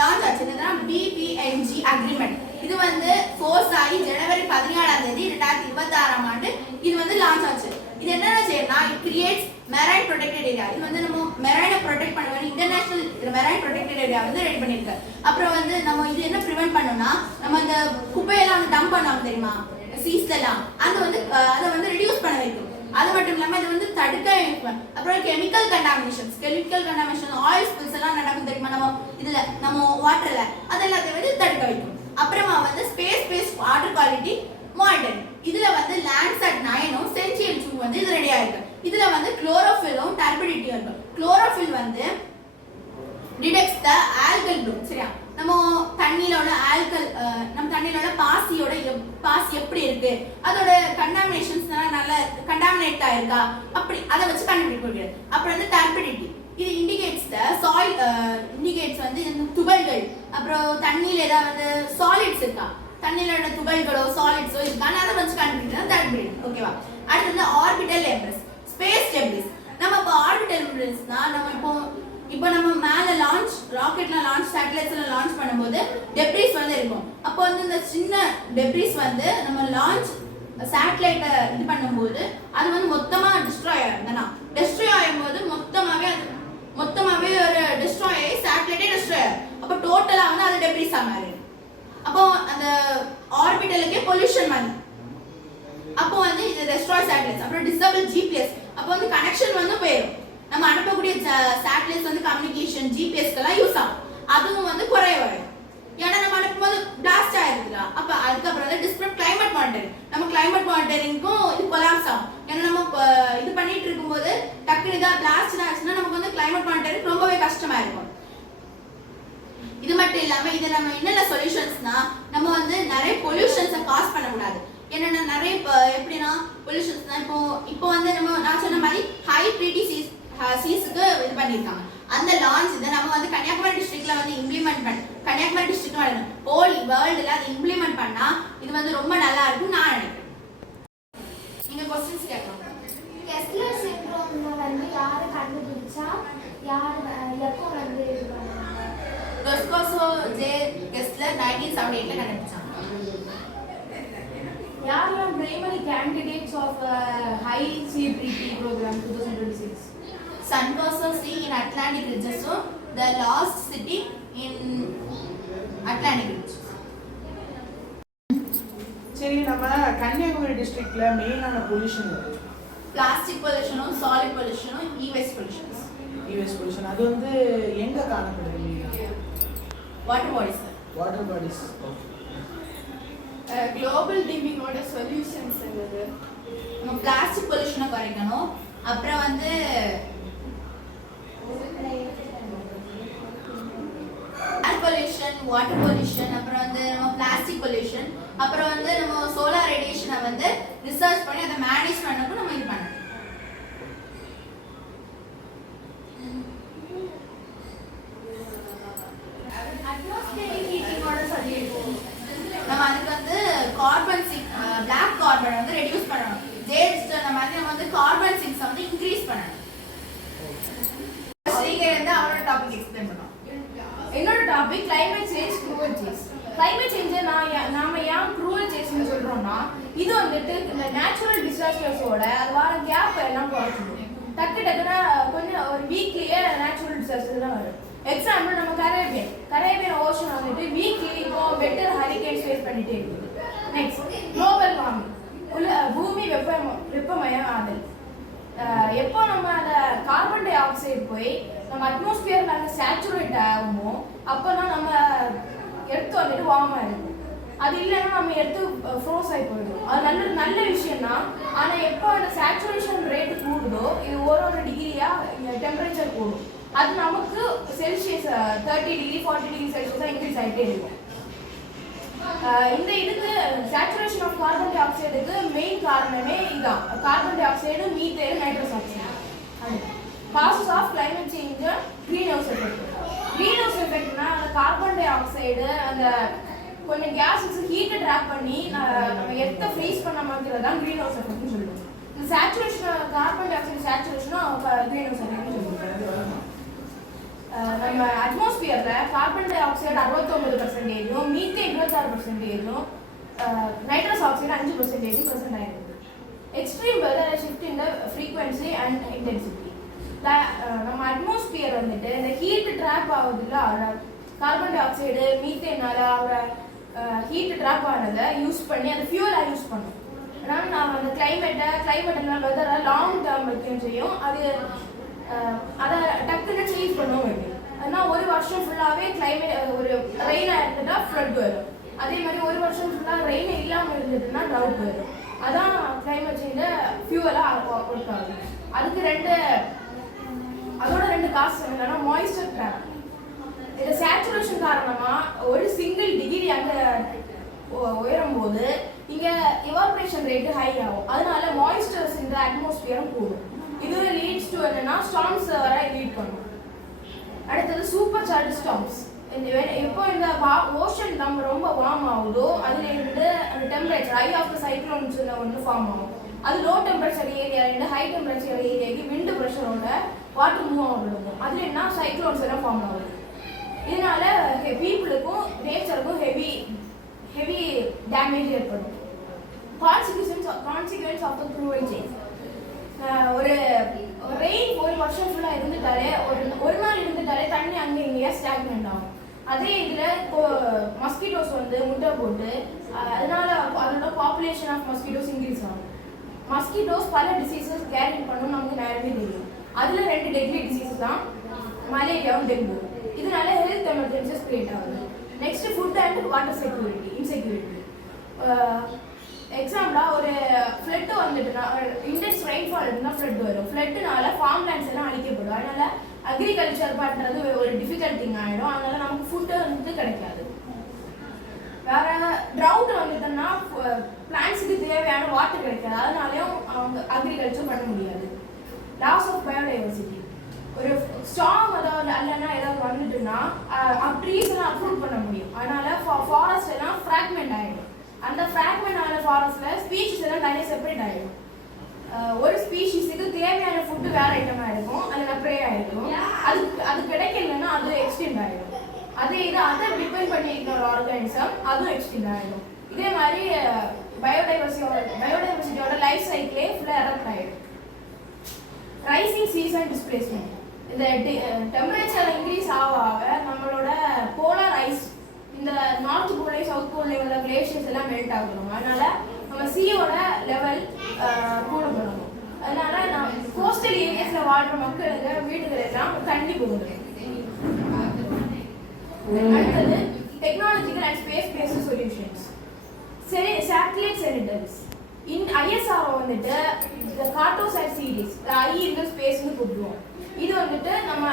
லான்ச் ஆச்சு. என்னன்னா BBNG அக்ரிமெண்ட். இது வந்து ஃபோர்ஸ் ஆகி ஜனவரி 17 2026 இது வந்து லான்ச் ஆச்சு. இது என்னென்ன செய்யணும்னா it creates marine protected area. இது வந்து நம்ம மெரைனை ப்ரொடெக்ட் பண்ண வேண்டிய இன்டர்நேஷனல் மெரைன் ப்ரொடெக்டட் ஏரியா வந்து ரெடி பண்ணிருக்கு. அப்புறம் வந்து நம்ம இது என்ன ப்ரிவென்ட் பண்ணணும்னா நம்ம இந்த குப்பையெல்லாம் வந்து டம்ப் பண்ணுவாங்க தெரியுமா சீஸ்லாம், அதை வந்து ரெடியூஸ் பண்ண வைக்கும். அது மட்டும் இல்லாம இது வந்து தடுக்க. அப்புறம் கெமிக்கல் கண்டாமினேஷன் ஆயில் ஸ்பில்ஸ் எல்லாம் நடக்கும் தெரியுமா நம்ம வாட்டர்ல, அதெல்லாத்தையும் வந்து தடுக்க வைக்கும். அப்புறமா வந்து space based water quality monitoring. இதுல வந்து லேண்ட்சாட் 9ம் சென்சியல் 2 வந்து இது ரெடி ஆயிருக்கு. இதுல வந்து குளோரோஃபிலும் டர்பிடிட்டியும் இருக்கும். குளோரோஃபில் வந்து டிடெக்ட்ஸ் த ஆல்கல் ப்ளூம். சரியா, நம்ம தண்ணியில உள்ள பாசி எப்படி இருக்கு, அதோட கண்டாமினேஷன்ஸ் நல்ல கண்டாமினேட் ஆயிருக்கா அப்படி அதை வச்சு கண்டுபிடிக்க முடியாது. அப்புறம் வந்து டர்பிடிட்டி. இது இண்டிகேட்ஸ் த சாயில் இண்டிகேட்ஸ் வந்து துகள்கள் அப்புறம் தண்ணியில ஏதாவது சாலிட்ஸ் இருக்கா, தண்ணியில துகள்களோ சாலிட்ஸோ இருக்கான்னு அதை வச்சு கண்டுபிடிக்கிறது டர்பிடிட்டி. ஓகேவா. அடுத்து வந்து ஆர்பிட்டல் டெப்ரிஸ், ஸ்பேஸ் டெப்ரிஸ். நம்ம இப்போ ஆர்பிட்டல் டெப்ரிஸ்னா நம்ம இப்போ நம்ம மேல ராக்கெட்ல லான்ச் சேட்டலைட்ஸ்ல லான்ச் பண்ணும்போது டெப்ரிஸ் வந்து இருக்கும். அப்போ வந்து இந்த சின்ன டெப்ரிஸ் வந்து நம்ம லான்ச் சேட்டலைட்டை இது பண்ணும்போது அது வந்து மொத்தமா டிஸ்ட்ராய் ஆயிருந்தா டிஸ்ட்ராய் ஆகும்போது மொத்தமாவே ஒரு டிஸ்ட்ராய் ஆகி சேட்டலைட்டே டிஸ்ட்ராய் ஆகும். அப்போ டோட்டலா வந்து அது டெப்ரிஸா மாறிடும். அப்போ அந்த ஆர்பிட்டலுக்கே பொல்யூஷன் வந்து அப்போ வந்து இது டெஸ்ட்ராய் சேட்டலைட்ஸ். அப்புறம் டிசேபிள் GPS. அப்போ வந்து கனெக்ஷன் வந்து போயிடும். நம்ம அனுப்பக்கூடிய சேட்டலைட்ஸ் வந்து கம்யூனிகேஷன் GPSக்கெல்லாம் யூஸ் ஆகும். அதுவும் வந்து குறைவாயிடும். ஏன்னா நம்ம அனுப்பும்போது பிளாஸ்ட் ஆயிருக்குதா. அப்ப அதுக்கப்புறம் வந்து டிஸ்பிரட் கிளைமேட் மானிட்டரிங். நம்ம கிளைமேட் மானிட்டரிங்க்கும் இது கொலாப்ஸ் ஆகும். ஏன்னா நம்ம இது பண்ணிட்டு இருக்கும்போது டக்குனு இதா பிளாஸ்ட் ஆச்சுன்னா நமக்கு வந்து கிளைமேட் மானிட்டரிங் ரொம்பவே கஷ்டமா இருக்கும். இது மட்டும் இல்லாம இது நம்ம என்னென்ன சொல்யூஷன்ஸ்னா நம்ம வந்து நிறைய பொல்யூஷன்ஸை காஸ் பண்ணக்கூடாது. என்னென்ன நிறைய எப்படின்னா பொல்யூஷன்ஸ்னா இப்போ வந்து நான் சொன்ன மாதிரி ஹை ட்ரீட்டி சீஸுக்கு இது பண்ணியிருக்காங்க. அந்த லான்ச் இதை நம்ம வந்து கன்னியாகுமரி டிஸ்ட்ரிக்ட்ல வந்து கன்னியாகுமரி டிஸ்ட்ரிக்ட் ஹோல் வேர்ல்டுல அதை இம்ப்ளிமெண்ட் பண்ணா இது வந்து ரொம்ப நல்லா இருக்கும் நான் நினைக்கிறேன். நீங்க क्वेश्चंस கேட்கலாம். கெஸ்லர் சிண்ட்ரோம் வந்து யாரு கண்டுபிடிச்சா, யார் எப்போ வந்து இது பண்ணாங்க? ரொஸ்கோசோ ஜே கெஸ்லர் 1978ல கண்டுபிடிச்சாங்க. யாரெல்லாம் primary candidates of high sea treaty programme 2026? Santoso Sea in Atlantic Ridges, so the lost city in Atlantic Ridge. சரி, நம்ம கன்னியாகுமரி டிஸ்ட்ரிக்ட்ல மெயினான பொல்யூஷன் இருக்கு. பிளாஸ்டிக் பொல்யூஷனும் சாலிட் பொல்யூஷனும் இவேஸ்ட் பொல்யூஷன் அது வந்து எங்க காணப்படுது? Water bodies. குளோபல் டிமிங்கோட சொல்யூஷன்ஸ் என்னது? நம்ம பிளாஸ்டிக் பொல்யூஷனை குறைக்கணும். அப்புறம் வந்து ஏர் பொல்யூஷன், வாட்டர் பொல்யூஷன், அப்புறம் வந்து நம்ம பிளாஸ்டிக் பொல்யூஷன், அப்புறம் வந்து நம்ம சோலார் ரேடியேஷனை வந்து ரிசர்ச் பண்ணி அதை மேனேஜ் பண்ணவும் நம்ம இது பண்ணணும். அட்மாஸ்பியரிக் ஹீட்டிங்கோட சொல்லிருக்கோம். நம்ம அதுக்கு வந்து பிளாக் கார்பன் வந்து ரெடியூஸ் பண்ணணும். ஜேட் அந்த மாதிரி நம்ம வந்து கார்பன் 6 வந்து இன்க்ரீஸ் பண்ணணும். டாபிக் எக்ஸ்பிளைன் பண்ணலாம். என்னோட topic climate change cruel change. Climate சேஞ்சை நாம ஏன் க்ரூவல் சேஞ்ச்னு சொல்றோம்னா, இது வந்துட்டு இந்த நேச்சுரல் டிசாஸ்டர்ஸோட அது வர கேப் எல்லாம் குறைச்சிடும். டக்குன்னு கொஞ்சம் ஒரு வீக்லியே நேச்சுரல் டிசாஸ்டர் தான் வரும். எக்ஸாம்பிள் நம்ம கரேபியன் ஓஷன் வந்துட்டு வீக்லி இப்போ பெட்டர் ஹரிகேன்ஸ் ஃபேஸ் பண்ணிட்டே இருக்குது. நெக்ஸ்ட் குளோபல் வார்மிங், பூமி வெப்பமயம் ஆதல். எப்போ நம்ம அந்த கார்பன் டை ஆக்சைடு போய் நம்ம அட்மாஸ்பியர்ல அந்த சேச்சுரேட் ஆகுமோ அப்போதான் நம்ம எடுத்து வந்துட்டு வார்ம் ஆகிடும். அது இல்லைன்னா நம்ம எடுத்து ஃப்ரோஸ் ஆகி போயிடும். அது நல்ல விஷயம் தான். ஆனால் எப்போ அந்த சேச்சுரேஷன் ரேட்டு கூடுதோ இது ஒரு டிகிரியா டெம்பரேச்சர் கூடும். அது நமக்கு செல்சியஸ் 30 டிகிரி 40 டிகிரி செல்சியஸாக இன்க்ரீஸ் ஆகிட்டே இருக்கும். இந்த இதுக்கு சேச்சுரேஷன் ஆஃப் கார்பன் டை ஆக்சைடுக்கு மெயின் காரணமே இதுதான். Carbon dioxide, methane, nitrous oxide. Gases of climate change, greenhouse effect. Greenhouse எஃபெக்ட்னா அந்த கார்பன் டை ஆக்சைடு அந்த கொஞ்சம் கேஸஸ் ஹீட்டை ட்ராப் பண்ணி நம்ம எர்த்தை ஃப்ரீஸ் பண்ண மாதிரி தான் க்ரீன் ஹவுஸ் எஃபெக்ட்னு சொல்லுவோம். இந்த சேச்சுரேஷன் கார்பன் டை ஆக்சைடு சேச்சுரேஷனும் க்ரீன் ஹவுஸ் எஃபெக்ட்னு சொல்லுவோம். நம்ம அட்மாஸ்பியர்ல carbon dioxide 69%, methane 26%, nitrous oxide 5% present ஆயிருக்கு. Extreme weather shift in the frequency and intensity. நம்ம அட்மாஸ்பியர் வந்துட்டு இந்த ஹீட் ட்ராப் ஆகுதுல்ல, கார்பன் டை ஆக்சைடு மீத்தேனால ஹீட் ட்ராப் ஆனதை யூஸ் பண்ணி அதை ஃபியூலாக யூஸ் பண்ணோம். அதனால நான் அந்த கிளைமேட்டெல்லாம் வெதரை லாங் டேர்ம் வைக்கும் செய்யும். அதை டக்குன்னு சேஞ்ச் பண்ண வேண்டியும். அதனால் ஒரு வருஷம் ஃபுல்லாகவே கிளைமேட் ஒரு ரெயினாக இருந்துட்டா ஃப்ளட் வரும். அதே மாதிரி ஒரு வருஷம் ஃபுல்லாக ரெயின் இல்லாமல் இருந்ததுன்னா ட்ரவுட் வரும். அதான் கிளைமேட் சேஞ்சை ஃபியூவலாக ஒர்க் ஆகுது. அதுக்கு அதோட ரெண்டு காசு என்னன்னா மாய்ஸ்சர் ட்ராப். இந்த சேச்சுரேஷன் காரணமாக ஒரு சிங்கிள் டிகிரி அங்கே உயரும் போது இங்கே எவாபரேஷன் ரேட்டு ஹை ஆகும். அதனால மாய்ஸ்சர்ஸ் இந்த அட்மாஸ்பியரும் கூடும். இது லீட்ஸ் டு என்னன்னா ஸ்டார்ம்ஸ் வர லீட் பண்ணும். அடுத்தது சூப்பர் சார்ஜ் ஸ்டார்ம்ஸ். எப்போ இந்த ஓஷன் நம்ம ரொம்ப வார்ம் ஆகுதோ அதுல இருந்து அந்த temperature high of the cyclones ஒன்று ஃபார்ம் ஆகும். அது லோ டெம்பரேச்சர் ஏரியாலேருந்து ஹை டெம்பரேச்சர் ஏரியாவுக்கு விண்டு ப்ரெஷரோட வாட்டர் மூவ் ஆகும். அதில் என்ன சைக்ளோன்ஸ் எல்லாம் ஃபார்ம் ஆகுது. இதனால பீப்புளுக்கும் நேச்சருக்கும் ஹெவி டேமேஜ் ஏற்படும். Consequence of the cruel change. ஒரு ரெயின் ஒரு வருஷம் ஃபுல்லாக இருந்துட்டாலே ஒரு நாள் இருந்துட்டாலே தண்ணி அங்கே இங்கேயா ஸ்டாக்னெண்ட் ஆகும். அதே இதில் மஸ்கிட்டோஸ் வந்து முட்டை போட்டு அதனால அதோட பாப்புலேஷன் ஆஃப் மஸ்கிட்டோஸ் இன்க்ரீஸ் ஆகும். மஸ்கிட்டோஸ் பல டிசீசஸ் கேரி பண்ணணும் நமக்கு நேரமே தெரியும். அதில் 2 டெட்லி டிசீஸ் தான் மலேரியாவும் டெங்கு. இதனால ஹெல்த் எமர்ஜென்சிஸ் கிரியேட் ஆகுது. Next food and water insecurity. எக்ஸாம்பிளாக ஒரு ஃப்ளட்டு வந்துட்டுனா இன்டென்ஸ் ரெயின்ஃபால் இருந்தால் ஃப்ளட் வரும். ஃப்ளட்டுனால ஃபார்ம் லேண்ட்ஸ் எல்லாம் அழிக்கப்படும். அதனால அக்ரிகல்ச்சர் பண்ணுறது ஒரு டிஃபிகல்ட் திங் ஆகிடும். அதனால நமக்கு ஃபுட்டு வந்து கிடைக்காது. வேற ட்ரவுட் வந்துட்டோம்னா பிளான்ஸுக்கு தேவையான வாட்டர் கிடைக்காது. அதனாலையும் அவங்க அக்ரிகல்ச்சர் பண்ண முடியாது. Loss of biodiversity. ஒரு ஸ்டார்ம் அல்லனா ஏதாவது வந்துட்டுன்னா ட்ரீஸ் எல்லாம் அப்ரூவ் பண்ண முடியும். அதனால ஃபாரஸ்ட் எல்லாம் ஃப்ராக்மெண்ட் ஆகிடும். அந்த ஃப்ராக்மெண்ட் ஆன ஃபாரஸ்ட்டில் ஸ்பீஷிஸ் எல்லாம் நிறைய செப்பரேட் ஆகிடும். ஒரு ஸ்பீஷிஸுக்கு தேவையான ஃபுட்டு வேற ஐட்டமாக இருக்கும், அதில் ப்ரே ஆகிடும். அது கிடைக்கலன்னா அது எக்ஸ்டெண்ட் ஆகிடும். அதே இது அதை டிபெண்ட் பண்ணியிருக்கிற ஒரு ஆர்கானிசம் அதுவும் எக்ஸ்டெண்ட் ஆகிடும். இதே மாதிரி பயோடைவர்சிட்டியோட லைஃப் சைக்கிளே ஃபுல்லாக எரப்ட் ஆகிடும். Rising season displacement. இந்த டெம்பரேச்சர் இன்க்ரீஸ் ஆக நம்மளோட போலார் ஐஸ் இந்த நார்த் போலையும் சவுத் போலையும் உள்ள கிளேஷியர்ஸ் எல்லாம் மெல்ட் ஆகணும். அதனால நம்ம சீயோட லெவல் கூட பண்ணணும். அதனால நான் கோஸ்டல் ஏரியாஸில் வாழ்கிற மக்களுக்கு வீடுகள் எல்லாம் தண்ணி போகுது. அடுத்தது technological and space based solutions. Satellite centres ISRO வந்துட்டு இந்த கார்டோசாட் சீரீஸ் ஐ இந்த ஸ்பேஸ்னு கூப்பிடுவோம். இது வந்துட்டு நம்ம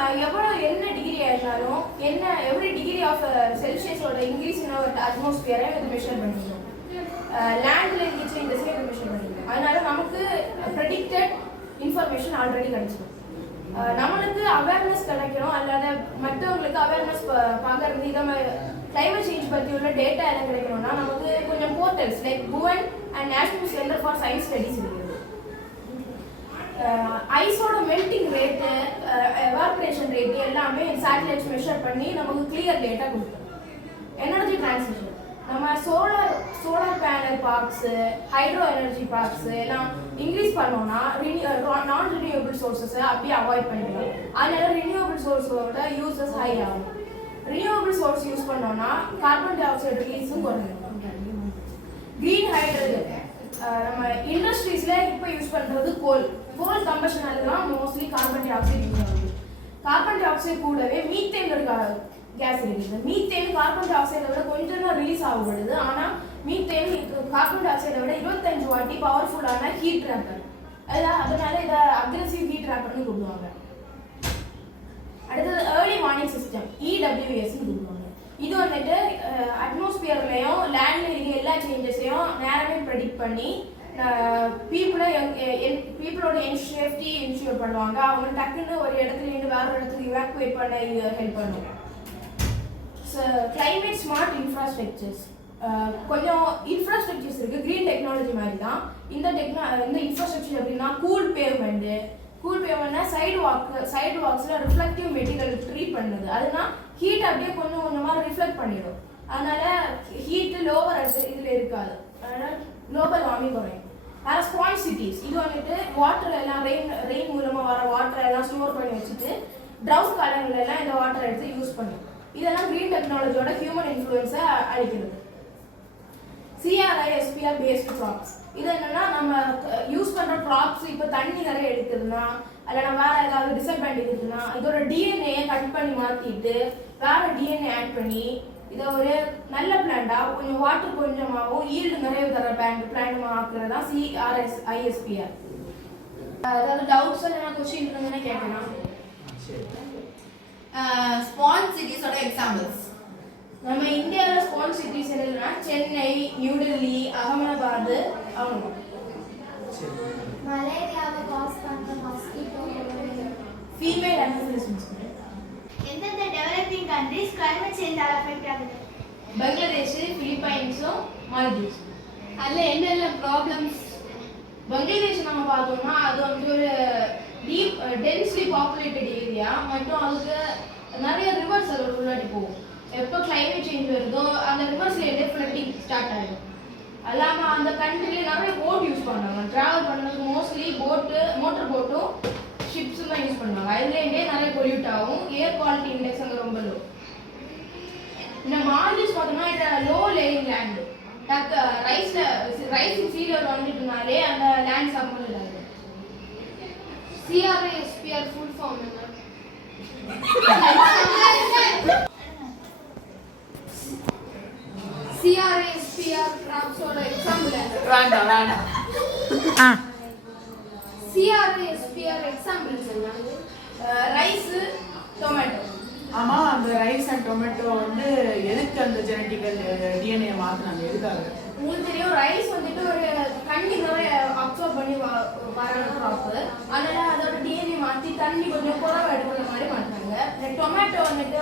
என்ன டிகிரி ஆயிருந்தாலும் எவ்ரி டிகிரி ஆஃப் செல்சியஸோட இன்க்ரீஸ் இன் அவர் அட்மாஸ்பியரை இது மெஷர் பண்ணிக்கணும். லேண்டில் இருந்துச்சு இந்த சைடு மெஷர் பண்ணிக்கணும். அதனால நமக்கு ப்ரெடிக்டட் இன்ஃபர்மேஷன் ஆல்ரெடி கிடைச்சிடும். நம்மளுக்கு அவேர்னஸ் கிடைக்கணும், அல்லாத மற்றவங்களுக்கு அவேர்னஸ் பார்க்கறது இதை கிளைமேட் சேஞ்ச் பற்றி உள்ள டேட்டா எல்லாம் கிடைக்கணும்னா நமக்கு கொஞ்சம் portals like Bhuvan and national centre for science studies இருக்குது. ஐஸோட மெல்டிங் ரேட்டு, எவாப்ரேஷன் ரேட்டு எல்லாமே சேட்டலைட்ஸ் மெஷர் பண்ணி நமக்கு கிளியர் டேட்டா கொடுக்கும். எனர்ஜி டிரான்சிஷன் நம்ம solar panel parks, hydro energy parks எல்லாம் இன்க்ரீஸ் பண்ணோம்னா நான் ரினியூவபிள் சோர்ஸஸை அப்படியே அவாய்ட் பண்ணிக்கலாம். அதனால ரினியூவபிள் சோர்ஸோட யூசஸ் ஹை ஆகும். ரினியூவபிள் சோர்ஸ் யூஸ் பண்ணோம்னா கார்பன் டை ஆக்சைடு ரிலீஸும் குறையும். க்ரீன் ஹைட்ரஜன் நம்ம இண்டஸ்ட்ரீஸ்ல இப்போ யூஸ் பண்றது கோல் கம்பஷனால தான் mostly carbon di oxide use ஆகுது. கார்பன் டை ஆக்சைடு கூடவே மீத்தேன் கேஸ் இருக்குது. மீத்தேன் கார்பன் டை ஆக்சைடை விட கொஞ்சம் தான் ரிலீஸ் ஆகப்படுது. ஆனால் மீத்தேன் கார்பன் டை ஆக்சைடை விட 25 வாட்டி பவர்ஃபுல்லான ஹீட் ட்ராப்பர். அதனால இதை அக்ரெசிவ் ஹீட் ட்ராப்பர்னு கூப்பிடுவாங்க. அடுத்தது ஏர்லி வார்னிங் சிஸ்டம், EWSன்னு கூப்பிடுவாங்க. இது வந்துட்டு அட்மாஸ்பியர்லையும் லேண்ட்ல இருக்க எல்லா சேஞ்சஸையும் நேரமே ப்ரெடிக்ட் பண்ணி பீப்புளோட சேஃப்டி என்ஷூர் பண்ணுவாங்க. அவங்க டக்குன்னு ஒரு இடத்துலேருந்து வேற இடத்துக்கு இவாக்குவேட் பண்ண ஹெல்ப் பண்ணுவாங்க. கிளைமேட் ஸ்மார்ட் இன்ஃப்ராஸ்ட்ரக்சர்ஸ், கொஞ்சம் இன்ஃப்ராஸ்ட்ரக்சர்ஸ் இருக்குது. க்ரீன் டெக்னாலஜி மாதிரி தான் இந்த இன்ஃப்ராஸ்ட்ரக்சர் எப்படின்னா கூல் பேமெண்ட்னா சைடு வாக்ஸில் ரிஃப்ளெக்டிவ் மெட்டீரியல் ட்ரீட் பண்ணுது. அதுனா ஹீட் அப்படியே கொஞ்சம் கொஞ்சமாக ரிஃப்ளெக்ட் பண்ணிடும். அதனால ஹீட்டு லோவர் இதில் இருக்காது. அதனால் குளோபல் வார்மிங் குறையும். வேறு ஸ்பான்ஜ் சிட்டிஸ், இது வந்துட்டு வாட்டர் எல்லாம் ரெயின் மூலமாக வர வாட்டரை எல்லாம் ஸ்டோர் பண்ணி வச்சுட்டு ட்ரவுட் காலங்களெல்லாம் இந்த வாட்டரை எடுத்து யூஸ் பண்ணும். இதெல்லாம் க்ரீன் டெக்னாலஜியோட ஹியூமன் இன்ஃப்ளூயன்ஸை அளிக்கிறது. CRISPR பேஸ்டு க்ராப்ஸ், இது என்னன்னா நம்ம யூஸ் பண்ணுற க்ராப்ஸ் இப்போ தண்ணி நிறைய எடுக்குதுன்னா இல்லைனா வேற ஏதாவது டிஸ்அட்வான்டேஜ் இருக்குதுன்னா இதோட டிஎன்ஏயை கட் பண்ணி மாற்றிட்டு வேற டிஎன்ஏ ஆட் பண்ணி இதை ஒரு நல்ல பிளான்டாக கொஞ்சம் வாட்டர் கொஞ்சமாகவும் ஈல்டு நிறைய தர பிளான்டாக ஆக்குறது தான் CRISPR. அதாவது டவுட்ஸ் இல்லைனா கொஸ்டின் இருந்ததுன்னா கேட்கலாம். ஸ்பான்ஜ் சிட்டிஸோட எக்ஸாம்பிள்ஸ் நம்ம இந்தியாவில் ஸ்பான்ஜ் சிட்டிஸ் என்னன்னா சென்னை, நியூ டெல்லி, அகமதாபாத், அவங்க மலேரியாவை காஸ் பண்ற மாஸ்கிட்டோ ஃபீமேல் அனஃபிலிஸ். எந்தெந்த டெவலப்பிங் கண்ட்ரீஸ் கிளைமேட் சேஞ்சால அஃபெக்ட் ஆகுது? பங்களாதேஷ், பிலிப்பைன்ஸும் மால்தீவ்ஸ். அதில் என்னென்ன ப்ராப்ளம்ஸ்? பங்களாதேஷ் நம்ம பார்த்தோம்னா அது வந்து ஒரு டென்ஸ்லி பாப்புலேட்டட் ஏரியா மற்றும் அதுக்கு நிறைய ரிவர்ஸ் அதோட உள்ளாடி போகும். எப்போ கிளைமேட் சேஞ்ச் வருதோ அந்த ரிவர்ஸில் டெஃபினெட்லி ஸ்டார்ட் ஆகிடும். அல்லாமல் அந்த கண்ட்ரியில் நிறைய போட் யூஸ் பண்ணுவாங்க. ட்ராவல் பண்ணுறதுக்கு மோஸ்ட்லி மோட்டர் போட்டும் ஷிப்ஸும் தான் யூஸ் பண்ணுவாங்க. அதுலேருந்தே நிறைய பொல்யூட் ஆகும். ஏர் குவாலிட்டி இண்டெக்ஸ் அங்கே ரொம்ப லோ. இந்த மால்தீவ்ஸ் பார்த்தோம்னா இது லோ லேயிங் லேண்டு. ரைஸ் சீலர் வந்துட்டுனாலே அந்த லேண்ட் சம்மந்தம் ஆகுது. CRISPR ஃபுல் ஃபார்ம் என்ன? CRISPR கிராப்ஸோட எக்ஸாம்பிள் வேண்டாம். CRISPR எக்ஸாம்பிள்ஸ் என்ன? Rice, tomato. ஆமாம், அந்த ரைஸ் அண்ட் டொமேட்டோ வந்து எதுக்கு அந்த ஜெனட்டிக்கல் டிஎன்ஏ மாற்றினாங்க? எதுக்காக? உங்களுக்கு தெரியும், ரைஸ் வந்துட்டு ஒரு தண்ணி நிறைய அப்சர்வ் பண்ணி வர க்ராப்பு. அதனால அதோட டிஎன்ஏ மாற்றி தண்ணி கொஞ்சம் குறவை எடுக்கிற மாதிரி மாற்றினாங்க. டொமேட்டோ வந்துட்டு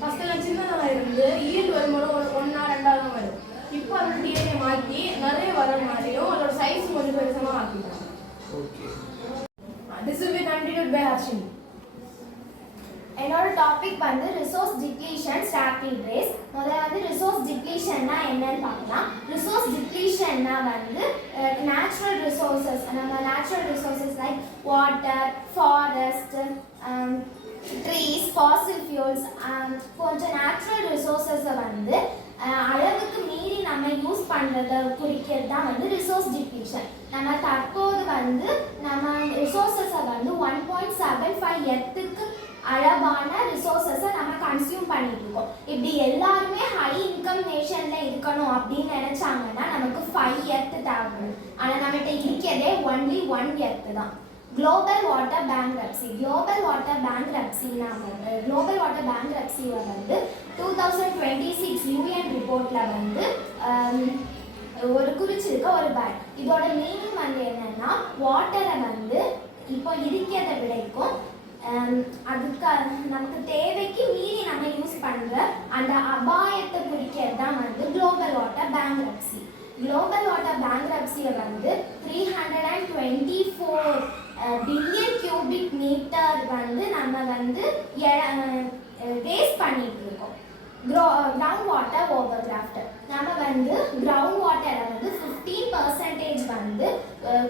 ஃபஸ்ட்டெல்லாம் சின்னதாக இருந்து ஈல்டு வரும்போது ஒரு 1 or 2 தான் வரும். இப்போ அதோட டிஎன்ஏ மாற்றி நிறைய வர மாதிரியும் அதோட சைஸ் கொஞ்சம் பெருசமாக ஆக்கிட்டாங்க. This will be continued by Harshini. என்னோட டாபிக் வந்து ரிசோர்ஸ் டிப்ளீஷன் ரேபிட் ரேஸ். முதல்ல வந்து ரிசோர்ஸ் டிப்ளீஷன்னா என்னன்னு பார்க்கலாம். ரிசோர்ஸ் டிப்ளீஷன்னா வந்து நேச்சுரல் ரிசோர்ஸஸ், நம்ம natural resources like water, forest, trees, Fazil fuels போன்ற நேச்சுரல் ரிசோர்ஸஸை வந்து அளவுக்கு மீறி நம்ம யூஸ் பண்ணுறதை குறிக்கிறது தான் வந்து ரிசோர்ஸ் டிப்ளீஷன். நம்ம தற்போது வந்து நம்ம ரிசோர்ஸஸை வந்து 1.75 எர்த்துக்கு அளவான ரிசோர்ஸஸை நம்ம கன்சியூம் பண்ணிட்டு இருக்கோம். இப்படி எல்லாருமே ஹை இன்கம் நேஷனில் இருக்கணும் அப்படின்னு நினச்சாங்கன்னா நமக்கு 5 எர்த்து தேவைப்படும். ஆனால் நம்மகிட்ட இருக்கிறதே ஒன்லி 1 எர்த்து தான். குளோபல் வாட்டர் பேங்க்ரப்சி வந்து 2026 UN ரிப்போர்ட்டில் வந்து ஒரு குறிச்சிருக்க ஒரு பேட். இதோட மீனிங் வந்து என்னன்னா வாட்டரை வந்து இப்போ இருக்கிறத விடைக்கும் அதுக்கு நமக்கு தேவைக்கு மீறி நம்ம யூஸ் பண்ணுற அந்த அபாயத்தை குறிக்கிறது தான் வந்து global water bankruptcy. Global water பேங்க்ரப்சியை வந்து 324 பில்லியன் கியூபிக் மீட்டர் வந்து நம்ம வந்து வேஸ்ட் பண்ணிட்டு இருக்கோம். கிரவுண்ட் வாட்டர் ஓவர் கிராஃப்ட் நம்ம வந்து கிரவுண்ட் வாட்டரை வந்து 15% வந்து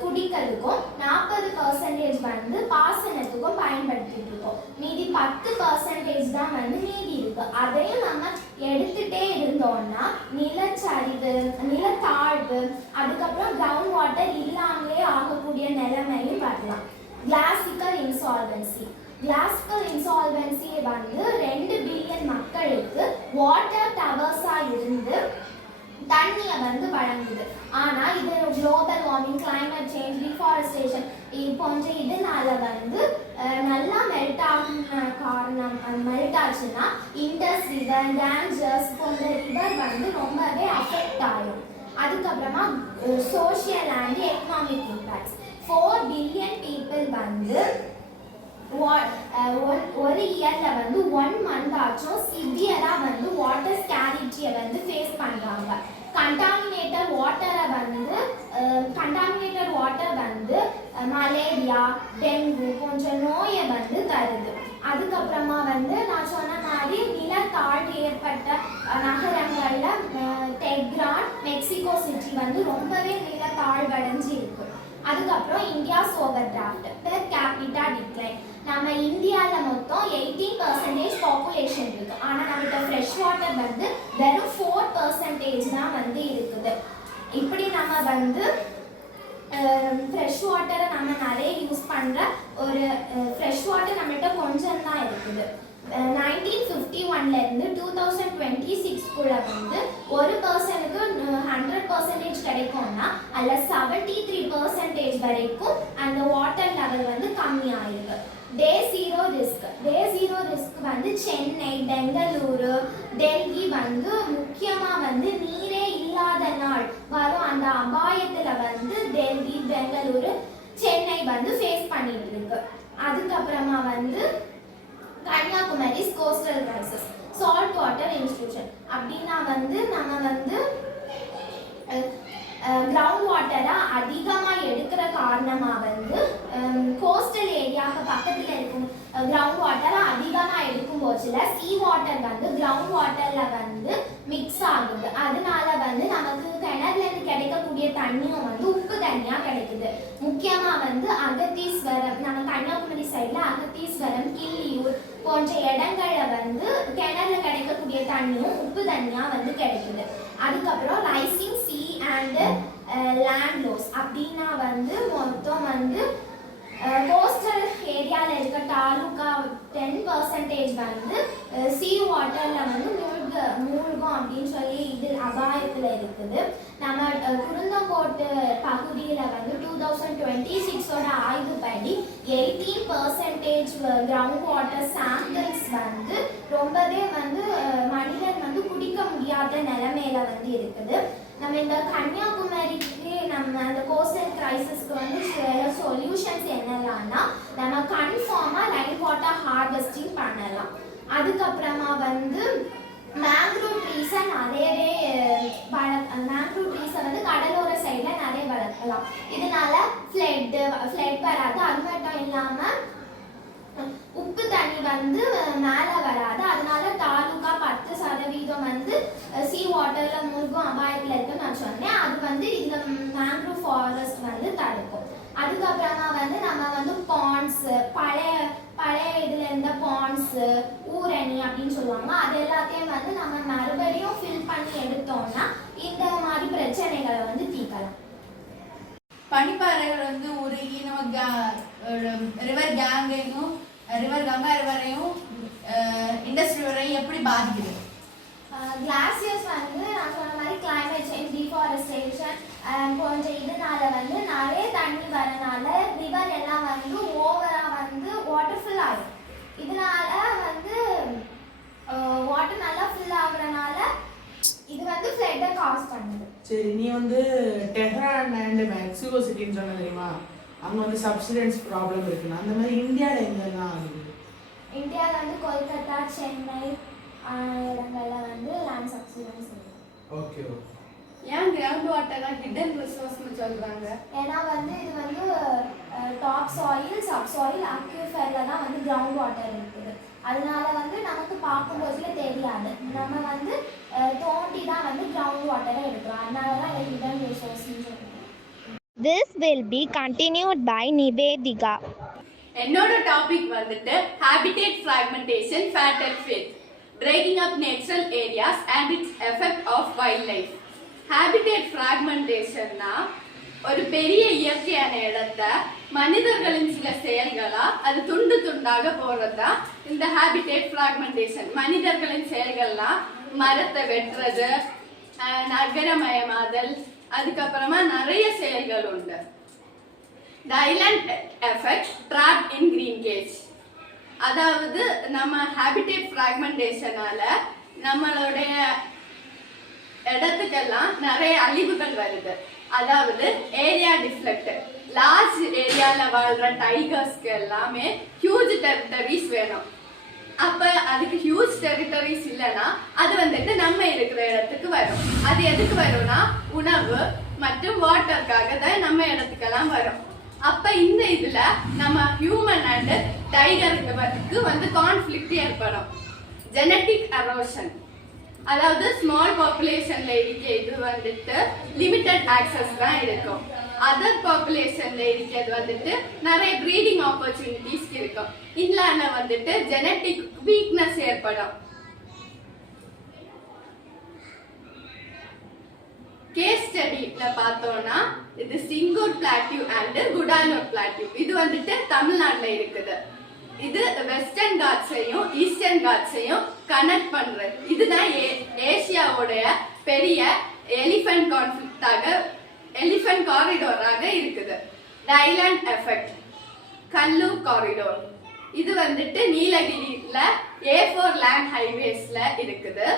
குடிக்கிறதுக்கும் 40% வந்து பாசனத்துக்கும் பயன்படுத்திட்டு இருக்கோம். மீதி 10% தான் வந்து மீதி இருக்கு. அதையும் நம்ம எடுத்துட்டே இருந்தோம்னா நிலச்சரிவு, நிலத்தாழ்வு, அதுக்கப்புறம் கிரவுண்ட் வாட்டர் இல்லாமலே ஆகக்கூடிய நிலைமையும் வரலாம். கிளாசிக்கல் இன்சால்வன்சி வந்து 2 பில்லியன் மக்களுக்கு வாட்டர் டவர்ஸாக இருந்து தண்ணியை வந்து வழங்குது. ஆனால் இது global warming, climate change, deforestation போன்ற இதனால வந்து நல்லா மெல்ட் ஆச்சுன்னா இண்டஸ் ரிவர், கேஞ்சஸ் போன்ற ரிவர் வந்து ரொம்பவே அஃபெக்ட் ஆகும். அதுக்கப்புறமா social and economic impacts. 4 billion people வந்து ஒரு இயர்ல வந்து 1 மந்த் ஆச்சும் சிவியரா வந்து வாட்டர் ஸ்கேரிட்டியை வந்து ஃபேஸ் பண்றாங்க. கண்டாமினேட்டட் வாட்டர் வந்து மலேரியா, டெங்கு போன்ற நோயை வந்து தருது. அதுக்கப்புறமா வந்து நான் சொன்ன மாதிரி நிலத்தாழ்வு ஏற்பட்ட நகரங்கள்ல டெஹ்ரான், மெக்சிகோ சிட்டி வந்து ரொம்பவே நிலத்தாழ்வடைஞ்சு இருக்கு. அதுக்கப்புறம் India's over draft, per capita decline. நம்ம இந்தியாவில் மொத்தம் 18% பாப்புலேஷன் இருக்கு. ஆனால் நம்மகிட்ட ஃப்ரெஷ் வாட்டர் வந்து வெறும் 4% தான் வந்து இருக்குது. இப்படி நம்ம வந்து ஃப்ரெஷ் வாட்டரை நம்ம நிறைய யூஸ் பண்ணுற ஒரு ஃப்ரெஷ் வாட்டர் நம்மகிட்ட கொஞ்சம் தான் இருக்குது. 1951லேருந்து 2026 வந்து ஒரு பர்சனுக்கு 100% கிடைக்கும்னா அதில் 73% வரைக்கும் அந்த வாட்டர் லெவல் வந்து கம்மியாயிருக்கு. டே ஜீரோ ரிஸ்க் வந்து சென்னை, பெங்களூரு, டெல்லி வந்து முக்கியமாக வந்து நீரே இல்லாத நாள் வரும். அந்த அபாயத்தில் வந்து டெல்லி, பெங்களூரு, சென்னை வந்து ஃபேஸ் பண்ணிட்டு இருக்கு. அதுக்கப்புறமா வந்து Kanyakumari coastal crisis, salt water institution. அப்படின்னா வந்து நம்ம வந்து கிரவுண்ட் வாட்டரை அதிகமாக எடுக்கிற காரணமாக வந்து கோஸ்டல் ஏரியாவுக்கு பக்கத்தில் இருக்கும் கிரவுண்ட் வாட்டரை அதிகமாக எடுக்கும் போச்சுல சீ வாட்டர் வந்து கிரவுண்ட் வாட்டரில் வந்து மிக்ஸ் ஆகுது. அதனால வந்து நமக்கு கிணறுலேருந்து கிடைக்கக்கூடிய தண்ணியும் வந்து உப்பு தண்ணியாக கிடைக்குது. முக்கியமாக வந்து அகத்தீஸ்வரம், நம்ம கன்னியாகுமரி சைடில் அகத்தீஸ்வரம், கிள்ளியூர் போன்ற இடங்களில் வந்து கிணறுல கிடைக்கக்கூடிய தண்ணியும் உப்பு தண்ணியாக வந்து கிடைக்குது. அதுக்கப்புறம் rising sea and land loss அப்படின்னா வந்து மொத்தம் வந்து கோஸ்டல் ஏரியாவில் இருக்க தாலுக்கா 10% வந்து சீ வாட்டரில் வந்து மூழ்கும் அப்படின்னு சொல்லி இது அபாயத்தில் இருக்குது. நம்ம குருந்தங்கோட்டு பகுதியில் வந்து 2026 ஆய்வுப்படி 18% கிரவுண்ட் வாட்டர் சாம்பிள்ஸ் வந்து ரொம்பவே வந்து மனிதன் வந்து குடிக்க முடியாத நிலைமையில வந்து இருக்குது. நம்ம இந்த கன்னியாகுமரிக்கு நம்ம அந்த கோஸ்டல் கிரைசிஸ்க்கு வந்து சொல்யூஷன்ஸ் என்னெல்லாம்னா நம்ம கன்ஃபார்மாக ரைன் வாட்டர் ஹார்வெஸ்டிங் பண்ணலாம். அதுக்கப்புறமா வந்து மேங்க்ரூவ் ட்ரீஸை வந்து கடலோர சைடில் நிறைய வளர்க்கலாம். இதனால ஃப்ளட் வராது. அது மட்டும் இல்லாமல் உப்பு தண்ணி வந்து மேலே வராது. அதனால தாலுக்கா 10% வந்து சீ வாட்டரில் மூழ்கும் அபாயத்தில் இருக்குன்னு நான் சொன்னேன். அது வந்து இந்த மேங்க்ரூவ் ஃபாரஸ்ட் வந்து தடுக்கும். அதுக்கப்புறமா வந்து நம்ம வந்து பாண்ட்ஸ், பழைய இதில் இருந்த பாண்ட்ஸு, ஊரணி அப்படின்னு சொல்லுவாங்க, அது எல்லாத்தையும் வந்து நம்ம மறுபடியும் ஃபில் பண்ணி எடுத்தோம்னா இந்த மாதிரி பிரச்சனைகளை வந்து தீர்க்கலாம். பனிப்பாறைகள் வந்து உருகி நம்ம ரிவர் கங்கையும் இண்டஸ் ரிவரையும் எப்படி பாதிக்குது? கிளாசியர்ஸ் வந்து நான் சொன்ன மாதிரி கிளைமேட் சேஞ்ச், டிஃபாரஸ்டேஷன் போன்ற இதனால வந்து நிறைய தண்ணி வரனால ரிவர் எல்லாம் வந்து ஓவராக வந்து வாட்டர் ஃபில் ஆகும். இதனால வந்து வாட்டர் நல்லா ஃபில் ஆகுறனால இது வந்து ஃப்ளட்டை காஸ் பண்ணுது. சரி, நீ வந்து டெஹ்ரான் அண்ட் மெக்சிகோ சிட்டின்னு சொன்ன தெரியுமா? அங்கே வந்து சப்சிடன்ஸ் ப்ராப்ளம் இருக்குன்னா அந்த மாதிரி இந்தியாவில் எங்கெல்லாம் ஆகுது? இந்தியாவில் வந்து கொல்கத்தா, சென்னை இடங்கள்ல வந்து லேண்ட் சப்சிடன்ஸ் இருக்கு. ஓகே. ஏன் கிரவுண்ட் வாட்டர்லாம் ஹிடன் ரிசோர்ஸ்னு சொல்கிறாங்க? ஏன்னா வந்து இது வந்து டாப் சாயில், சப்சாயில், அக்யூஃபரில் தான் வந்து கிரவுண்ட் வாட்டர் இருக்குது. அதனால வந்து நமக்கு பார்க்கும்போதுல தெரியாது. நம்ம வந்து தோண்டி தான் வந்து கிரவுண்ட் வாட்டரை எடுக்கிறோம். அதனால தான் ஹிடன் ரிசோர்ஸ்ன்னு சொல்லுவோம். This will be continued by Nivedika. என்னோட டாபிக் வந்துட்டு habitat fragmentation, fatal fate, breaking up natural areas and its effect of wildlife. habitat fragmentation-னா ஒரு பெரிய இயற்கையான இடத்தை மனிதர்களின் சில செயல்களா அது துண்டு துண்டாக போறதா இந்த habitat fragmentation. மனிதர்களின் செயல்கள்லாம் மரத்தை வெட்டுறது, நகரமயமாதல், அதுக்கப்புறமா நிறைய செயல்கள் உண்டு. The island effect, trapped in green cage. அதாவது நம்ம habitat fragmentation-ஆல நம்மளுடைய இடத்துக்கெல்லாம் நிறைய அழிவுகள் வருது. அதாவது ஏரியா டிஃப்ளெக்ட், லார்ஜ் ஏரியால வாழ்ற டைகர்ஸ்க்கு எல்லாமே ஹியூஜ் டெரிட்டரிஸ் வேணும். அப்ப அதுக்கு ஹியூஜ் டெரிட்டரிஸ் இல்லைன்னா அது வந்துட்டு நம்ம இருக்கிற இடத்துக்கு வரும். அது எதுக்கு வரும்னா உணவு மற்றும் வாட்டருக்காக தான் நம்ம இடத்துக்கெல்லாம் வரும். அப்ப இந்த இதுல நம்ம ஹியூமன் அண்ட் டைகருக்கு வந்து கான்ஃபிளிக்ட் ஏற்படும். ஜெனட்டிக் எரோஷன், அதாவது ஸ்மால் பாப்புலேஷன்ல இருக்க இது வந்துட்டு லிமிட்டட் ஆக்சஸ் தான் இருக்கும். அதர் பாப்புலேஷன்ல இருக்கிறது வந்துட்டு நிறைய ப்ரீடிங் ஆப்பர்ச்சுனிட்டிஸ் இருக்கும். இதுல வந்துட்டு ஜெனட்டிக் வீக்னஸ் ஏற்படும். கேஸ் ஸ்டடில பார்த்தோம்னா இது சிங்கூர் பிளாட்டியூ அண்ட் குடாலூர் பிளாட்டியூ. இது வந்துட்டு தமிழ்நாட்டுல இருக்குது. இது வெஸ்டர்ன் காட்ஸையும் ஈஸ்டர்ன் காட்ஸையும் கனெக்ட் பண்றது. இதுதான் ஏசியாவுடைய பெரிய எலிஃபென்ட் காரிடோராக இருக்குது. தி ஐலாண்ட் எஃபெக்ட், கல்லூர் காரிடோர். இது வந்துட்டு நீலகிரியில A4 லேண்ட் ஹைவேஸ்ல இருக்குது.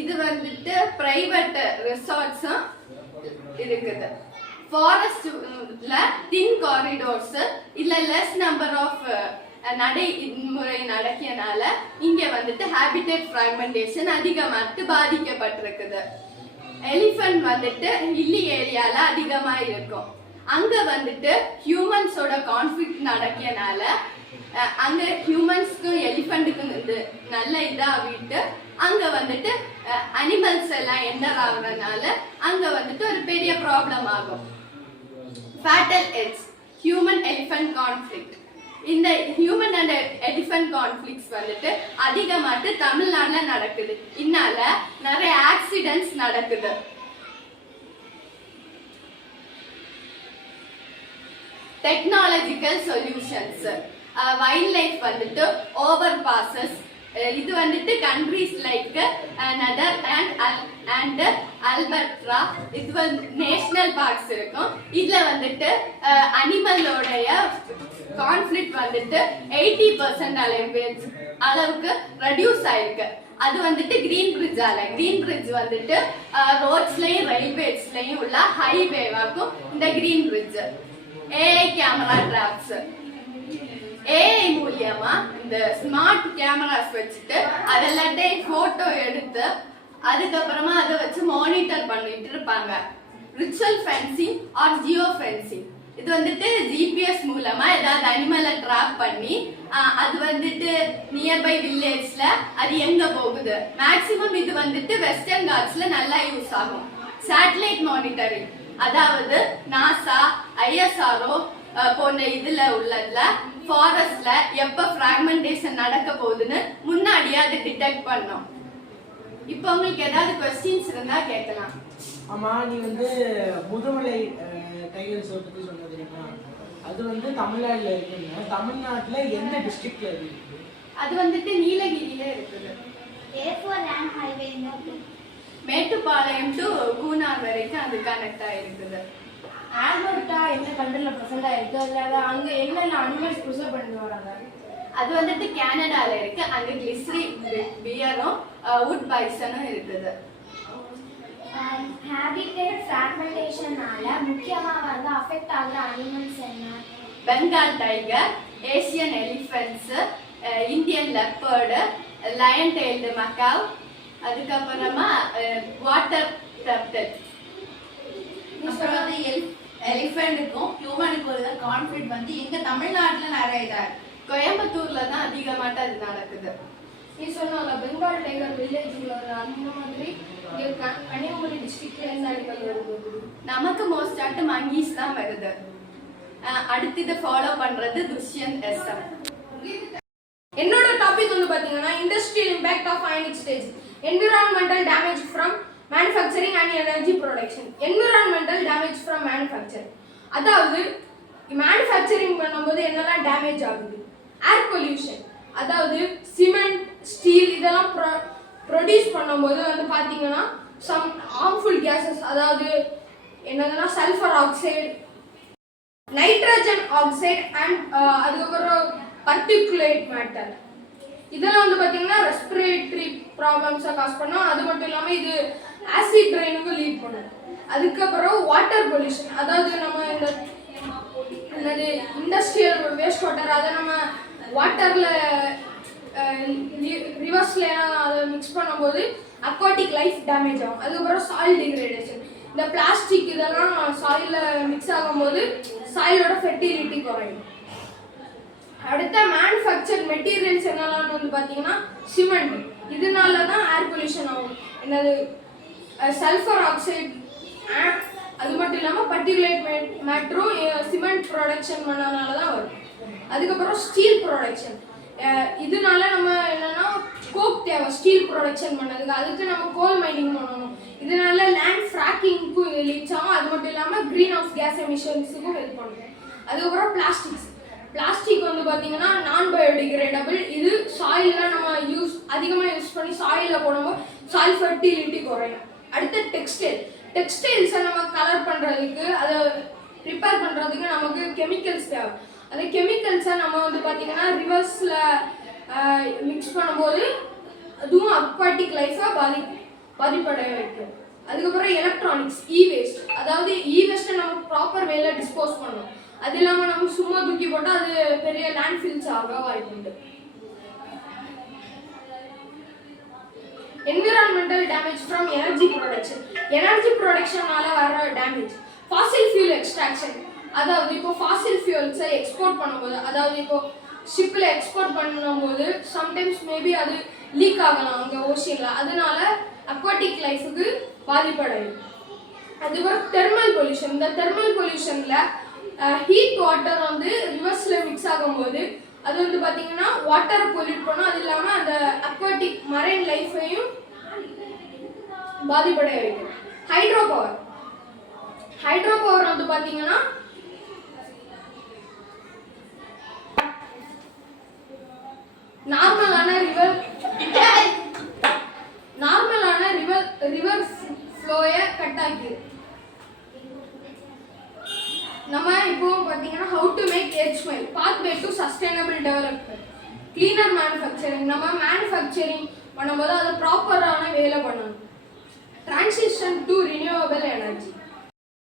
இது வந்துட்டு பிரைவேட் ரிசார்ட்ஸும் இருக்குது. ஃபாரஸ்ட்ல தின் காரிடோர்ஸ் இல்ல லெஸ் நம்பர் ஆஃப் நடைமுறை நடக்கியனால இங்க வந்துட்டு ஹேபிடேட் ஃப்ராக்மெண்டேஷன் அதிகமாட்டு பாதிக்கப்பட்டிருக்குது. எலிஃபென்ட் வந்துட்டு ஹில்லி ஏரியால அதிகமா இருக்கும். அங்க வந்துட்டு ஹியூமன்ஸோட கான்ஃபிளிக்ட் நடக்கியனால அங்க ஹியூமன்ஸ்க்கும் எலிஃபென்ட்டுக்கும் இது நல்ல இதாகிட்டு அங்க வந்துட்டு அனிமல்ஸ் எல்லாம் என்டர் ஆகுறதுனால அங்க வந்துட்டு ஒரு பெரிய ப்ராப்ளம் ஆகும். Fatal edge, human elephant conflict. இந்த ஹியூமன் அண்ட் எலிஃபென்ட் கான்ஃபிளிக்ஸ் வந்துட்டு அதிகமாட்டு தமிழ்நாடுல நடக்குது. இதனால நிறைய ஆக்சிடென்ட்ஸ் நடக்குது. டெக்னாலஜிக்கல் சொல்யூஷன்ஸ், வைல்ட் லைஃப் வந்துட்டு ஓவர் பாசஸ். இது வந்துட்டு கண்ட்ரீஸ் லைக் நெதர்லாண்ட் அண்ட் அல்பர்ட்ரா, இது வந்து நேஷனல் பார்க்ஸ் இருக்கும். இதுல வந்துட்டு அனிமலோடைய கான்ஃபிளிக்ட் வந்துட்டு 80% அளவுக்கு ரெடியூஸ் ஆயிருக்கு. அது வந்துட்டு கிரீன் பிரிட்ஜால. கிரீன் பிரிட்ஜ் வந்துட்டு ரோட்ஸ்லயும் ரயில்வேஸ்லயும் உள்ள ஹைவேவாக்கும் இந்த green bridge. AI camera traps, AI மூலியமா இந்த ஸ்மார்ட் கேமராஸ் வச்சுட்டு அதெல்லாத்தையும் போட்டோ எடுத்து அதுக்கப்புறமா அதை வச்சு மானிட்டர் பண்ணிட்டு இருப்பாங்க. Ritual fencing or geo fencing, இது வந்துட்டு ஜிபிஎஸ் மூலமா ஏதாவது அனிமலை ட்ராப் பண்ணி அது வந்துட்டு நியர்பை வில்லேஜ்ல அது எங்க போகுது. மேக்சிமம் இது வந்துட்டு வெஸ்டர்ன் காட்ஸ்ல நல்லா யூஸ் ஆகும். சேட்டலைட் மானிட்டரிங், அதாவது நாசா, ஐஎஸ்ஆர்ஓ போன்ற இதுல உள்ளதுல ஃபாரஸ்ட்ல எப்ப பிராக்மெண்டேஷன் நடக்க போகுதுன்னு முன்னாடியே அது டிடெக்ட் பண்ணும். இப்போ உங்களுக்கு ஏதாவது கொஸ்டின்ஸ் இருந்தா கேட்கலாம். ஆமா, நீ வந்து முதுமலை டைகர் ரிசர்வ் பத்தி சொன்னது இல்லையா? அது வந்து தமிழ்நாடுல இருக்குங்க. தமிழ்நாட்டுல எந்த டிஸ்ட்ரிக்ட்ல இருக்கு? அது வந்துட்டு நீலகிரியில இருக்குது. A4 land highway Mettupalayam to Coonoor வரைக்கும் அது கனெக்ட் ஆயிருக்குது. ஆல்பர்ட்டா என்ன கண்ட்ரில பிரசன்ட் ஆயிருக்கு, அதுல அங்க என்னென்ன அனிமல்ஸ் ப்ரிசர்வ் பண்ணிட்டு வராங்க? அது வந்துட்டு கனடால இருக்கு. அங்க கிளிஸ்ரி பியரும் வுட் பைசனும் இருக்குது. ஹேபிடேட் ஃப்ராக்மெண்டேஷனால முக்கியமா வந்து அஃபெக்ட் ஆகுற அனிமல்ஸ் என்ன? Bengal tiger, Asian elephants, Indian leopard, lion tailed macaque, அதுக்கப்புறமா வாட்டர் டர்ட்டில். எலிஃபெண்ட்டுக்கும் ஹியூமனுக்கும் உள்ள கான்ஃப்ளிக்ட் வந்து எங்க தமிழ்நாட்டுல நிறைய இதா இருக்கு. கோயம்புத்தூர்ல தான் அதிகமாட்ட அது நடக்குது. நீ சொன்னால பெங்கால் டைகர் வில்லேஜ்ல அந்த மாதிரி கன்னியாகுமரி டிஸ்ட்ரிக்ட்ல எந்த அனிமல் வருது? நமக்கு மோஸ்டாட்டு மங்கீஸ் தான் வருது. அடுத்தது ஃபாலோ பண்றது துஷ்யந்த் SM. என்னோட டாபிக் வந்து பாத்தீங்கன்னா industrial impact of ionic stage, environmental damage from manufacturing and energy production. Environmental damage from manufacturing, அதாவது மேனுஃபேக்சரிங் பண்ணும்போது என்னெல்லாம் டேமேஜ் ஆகுது. ஏர் பொல்யூஷன், அதாவது சிமெண்ட் ஸ்டீல் இதெல்லாம் ப்ரொடியூஸ் பண்ணும்போது வந்து பார்த்தீங்கன்னா சம் ஹார்ம்ஃபுல் கேஸஸ், அதாவது என்னதுன்னா sulphur oxide, nitrogen oxide and அதுக்கப்புறம் பர்டிகுலேட் மேட்டர். இதெல்லாம் வந்து பார்த்தீங்கன்னா ரெஸ்பிரேட்டரி ப்ராப்ளம்ஸை காஸ் பண்ணும். அது மட்டும் இல்லாமல் இது ஆசிட் ரெயினுக்கு லீட் பண்ணும். அதுக்கப்புறம் வாட்டர் பொல்யூஷன், அதாவது நம்ம இந்த இண்டஸ்ட்ரியல் வேஸ்ட் வாட்டர் அதை நம்ம வாட்டரில் ரிவர்ஸ்ல அதை மிக்ஸ் பண்ணும்போது அக்வாட்டிக் லைஃப் டேமேஜ் ஆகும். அதுக்கப்புறம் சாயில் டிகிரேடேஷன், இந்த பிளாஸ்டிக் இதெல்லாம் சாயிலில் மிக்ஸ் ஆகும்போது சாயிலோட ஃபெர்டிலிட்டி குறையும். அடுத்த மேனுஃபேக்சர் மெட்டீரியல்ஸ் என்னெல்லாம் வந்து பார்த்தீங்கன்னா சிமெண்ட், இதனால தான் ஏர் பொல்யூஷன் ஆகும். என்னது சல்ஃபர் ஆக்சைடு, அது மட்டும் இல்லாமல் பர்டிகுலேட் மேட்டரும் சிமெண்ட் ப்ரொடக்ஷன் பண்ணனால தான் வரும். அதுக்கப்புறம் ஸ்டீல் ப்ரொடக்ஷன், இதனால நம்ம என்னன்னா கோக் தேவை ஸ்டீல் ப்ரொடக்ஷன் பண்ணதுக்கு, அதுக்கு நம்ம கோல் மைனிங் பண்ணணும். இதனால லேண்ட் ஃப்ராக்கிங்க்கும் லீட்ஸ் ஆகும். அது மட்டும் இல்லாமல் க்ரீன் ஹவுஸ் கேஸ் எமிஷன்ஸுக்கும் ஹெல்ப் பண்ணும். அதுக்கப்புறம் பிளாஸ்டிக் வந்து பார்த்தீங்கன்னா நான் பயோடிகிரேடபிள், இது சாயிலில் நம்ம அதிகமாக யூஸ் பண்ணி சாயிலில் போடும்போது சாயில் ஃபெர்டிலிட்டி குறையும். அடுத்து டெக்ஸ்டைல்ஸை நம்ம கலர் பண்ணுறதுக்கு, அதை ப்ரிப்பேர் பண்ணுறதுக்கு நமக்கு கெமிக்கல்ஸ் தேவை. அந்த கெமிக்கல்ஸை நம்ம வந்து பார்த்தீங்கன்னா ரிவர்ஸில் மிக்ஸ் பண்ணும்போது அதுவும் அக்வாட்டிக் லைஃபை பாதிப்படைய வைக்கும். அதுக்கப்புறம் எலக்ட்ரானிக்ஸ், வேஸ்ட், அதாவது வேஸ்ட்டை நம்ம ப்ராப்பர் வேல டிஸ்போஸ் பண்ணணும். அது இல்லாமல் நம்ம சும்மா தூக்கி போட்டால் அது பெரிய லேண்ட்ஃபில்ஸ் ஆக வாய்ப்புண்டு. என்விரான்மெண்டல் டேமேஜ் ஃப்ரம் எனர்ஜி ப்ரொடக்ஷனால வர டேமேஜ். ஃபாசில் ஃபியூல் எக்ஸ்ட்ராக்ஷன், அதாவது இப்போ ஃபாசில் ஃபியூல்ஸை எக்ஸ்போர்ட் பண்ணும்போது, அதாவது இப்போ ஷிப்பில் எக்ஸ்போர்ட் பண்ணும்போது சம்டைம்ஸ் மேபி அது லீக் ஆகலாம் அங்கே ஓஷனில், அதனால அக்வாட்டிக் லைஃபுக்கு பாதிப்படையும். அதுக்கப்புறம் தெர்மல் பொல்யூஷன், இந்த தெர்மல் பொல்யூஷனில் ஹீட் வாட்டர் வந்து ரிவர்ஸில் மிக்ஸ் ஆகும்போது அது வந்து பார்த்தீங்கன்னா வாட்டரை பொல்யூட் பண்ணும். அது இல்லாமல் அந்த அக்வாட்டிக் மரைன் லைஃபையும் பாதிப்படைய வைக்கும். ஹைட்ரோ பவர் வந்து பார்த்தீங்கன்னா நார்மலான ரிவர் ஃப்ளோயை கட் ஆக்கிது. நம்ம இப்போ பார்த்தீங்கன்னா how to make HMIL, pathway to sustainable development. Cleaner manufacturing, நம்ம மேனுஃபேக்சரிங் பண்ணும்போது அதை ப்ராப்பரான வேலை பண்ணணும். டிரான்சிஷன் டு ரினியூவபிள் எனர்ஜி,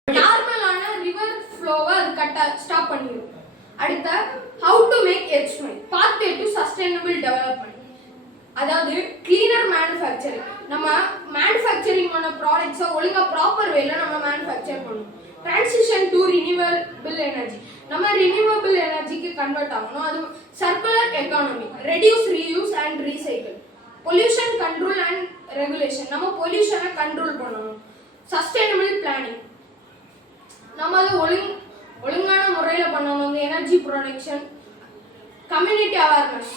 நார்மலான ரிவர் ஃப்ளோவை அது ஸ்டாப் பண்ணிடும். அடுத்த how to make HMIL, pathway to sustainable development, அதாவது கிளீனர் மேனுஃபேக்சரிங், நம்ம மேனுஃபேக்சரிங் பண்ண ப்ராடக்ட்ஸை ஒழுங்காக ப்ராப்பர் வேல நம்ம மேனுஃபேக்சர் பண்ணணும். டிரான்சிஷன் டு ரினியூவபிள் எனர்ஜி, நம்ம ரினியூவபிள் எனர்ஜிக்கு கன்வெர்ட் ஆகணும். அது circular economy, reduce reuse and recycle. Pollution control and regulation, நம்ம பொல்யூஷனை கண்ட்ரோல் பண்ணணும். சஸ்டைனபிள் பிளானிங், நம்ம அதை ஒழுங்கான முறையில் பண்ணணும். இந்த எனர்ஜி ப்ரொடக்ஷன். கம்யூனிட்டி அவேர்னஸ்,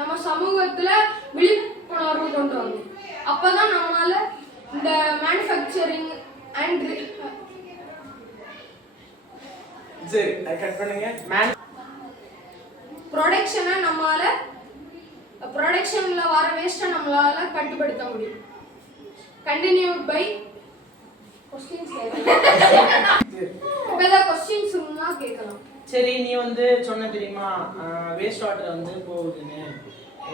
நம்ம சமூகத்தில் விழிப்புணர்வு கொண்டு வரணும். அப்போ தான் நம்மளால் இந்த மேனுஃபேக்சரிங் அண்ட் ப்ரொடக்ஷனை ப்ரொடக்ஷனில் வர வேஸ்ட்டை நம்மளால் கட்டுப்படுத்த முடியும். கண்டினியூட் பை கொஸ்டின்ஸ் இப்போதான் கொஸ்டின்ஸ் கேட்கலாம். சரி, நீ வந்து சொன்ன தெரியுமா வேஸ்ட் வாட்டர் வந்து போகுதுன்னு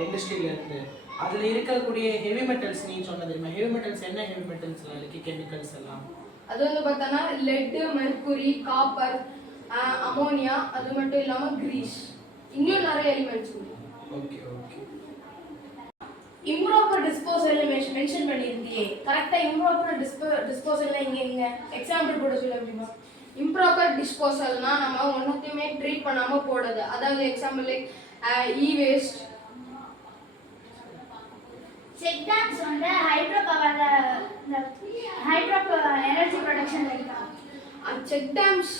இண்டஸ்ட்ரியிலேருந்து, அதில் இருக்கக்கூடிய ஹெவி மெட்டல்ஸ் நீ சொன்ன தெரியுமா? ஹெவி மெட்டல்ஸ் என்ன ஹெவி மெட்டல்ஸ்லாம் இருக்குது, கெமிக்கல்ஸ் எல்லாம்? அது வந்து பார்த்தோன்னா லெட்டு, மெர்க்குரி, காப்பர், அமோனியா, அது மட்டும் இல்லாமல் கிரீஸ், இன்னும் நிறைய எலிமெண்ட்ஸ் இருக்குது. ஓகே. இம்ப்ராப்பர் டிஸ்போசல் மென்ஷன் பண்ணியிருந்தியே, கரெக்டாக இம்ப்ராப்பர் டிஸ்போசல்லாம் எங்கே எக்ஸாம்பிள் கூட சொல்ல முடியுமா? இம்ப்ராப்பர் டிஸ்போசல்னா நம்ம ஒன்றுத்தையுமே ட்ரீட் பண்ணாமல் போடுறது. அதாவது எக்ஸாம்பிள் லைக் வேஸ்ட். செக் டேம்ஸ் வந்து ஹைட்ரோ எனர்ஜி ப்ரொடக்ஷன் இருக்காங்க. செக் டேம்ஸ்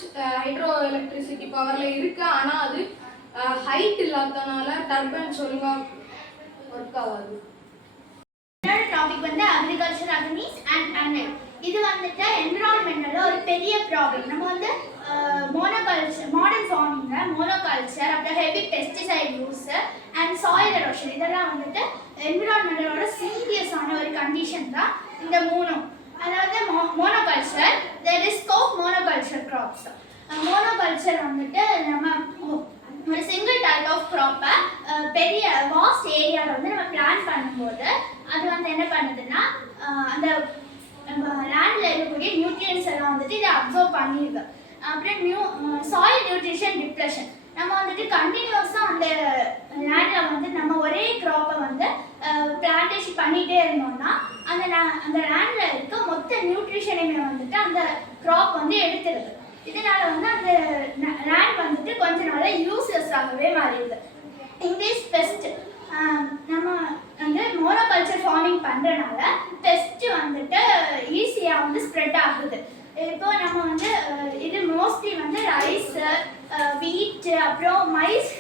ஹைட்ரோ எலக்ட்ரிசிட்டி பவரில் இருக்குது. ஆனால் அது ஹைட் இல்லாதனால டர்பைன்ஸ் ஒழுங்காக ஒர்க் ஆகாது. இன்னொரு டாபிக் வந்து அக்ரிகல்ச்சர் அக்னிஸ் அண்ட் அன்னைட். இது வந்துட்டு என்விரான்மெண்டலில் ஒரு பெரிய ப்ராப்ளம். நம்ம வந்து மோனோகல்ச்சர், மாடர்ன் ஃபார்மிங்கில் மோனோகல்ச்சர், அப்புறம் heavy pesticide use and soil erosion, இதெல்லாம் வந்துட்டு என்விரான்மெண்டலோட சீரியஸான ஒரு கண்டிஷன் தான் இந்த மூணும். அதாவது monoculture, the risk of monoculture crops. Monoculture வந்துட்டு நம்ம ஒரு சிங்கிள் டைப் ஆஃப் க்ராப்பை பெரிய வாஸ்ட் ஏரியாவில் வந்து நம்ம பிளான் பண்ணும்போது அது வந்து என்ன பண்ணுதுன்னா அந்த லேண்டில் இருக்கக்கூடிய நியூட்ரியன்ஸ் எல்லாம் வந்துட்டு இதை அப்சர்வ் பண்ணிடுது. அப்புறம் சாயில் நியூட்ரிஷன் டிப்ளஷன். நம்ம வந்துட்டு கண்டினியூஸாக அந்த லேண்டில் வந்து நம்ம ஒரே க்ராப்பை வந்து பிளான்டேஷன் பண்ணிகிட்டே இருந்தோம்னா அந்த லேண்டில் இருக்க மொத்த நியூட்ரிஷனையுமே வந்துட்டு அந்த க்ராப் வந்து எடுத்துருது. இதனால வந்து அந்த லேண்ட் வந்துட்டு கொஞ்ச நாள் யூஸ்லெஸ் ஆகவே மாறிடுது. English best. நம்ம வந்து மோனோகல்ச்சர் ஃபார்மிங் பண்ணுறனால பெஸ்ட் வந்துட்டு ஈஸியாக வந்து ஸ்ப்ரெட் ஆகுது. இப்போ நம்ம வந்து இது மோஸ்ட்லி வந்து ரைஸு, வீட்டு, அப்புறம் மைஸ்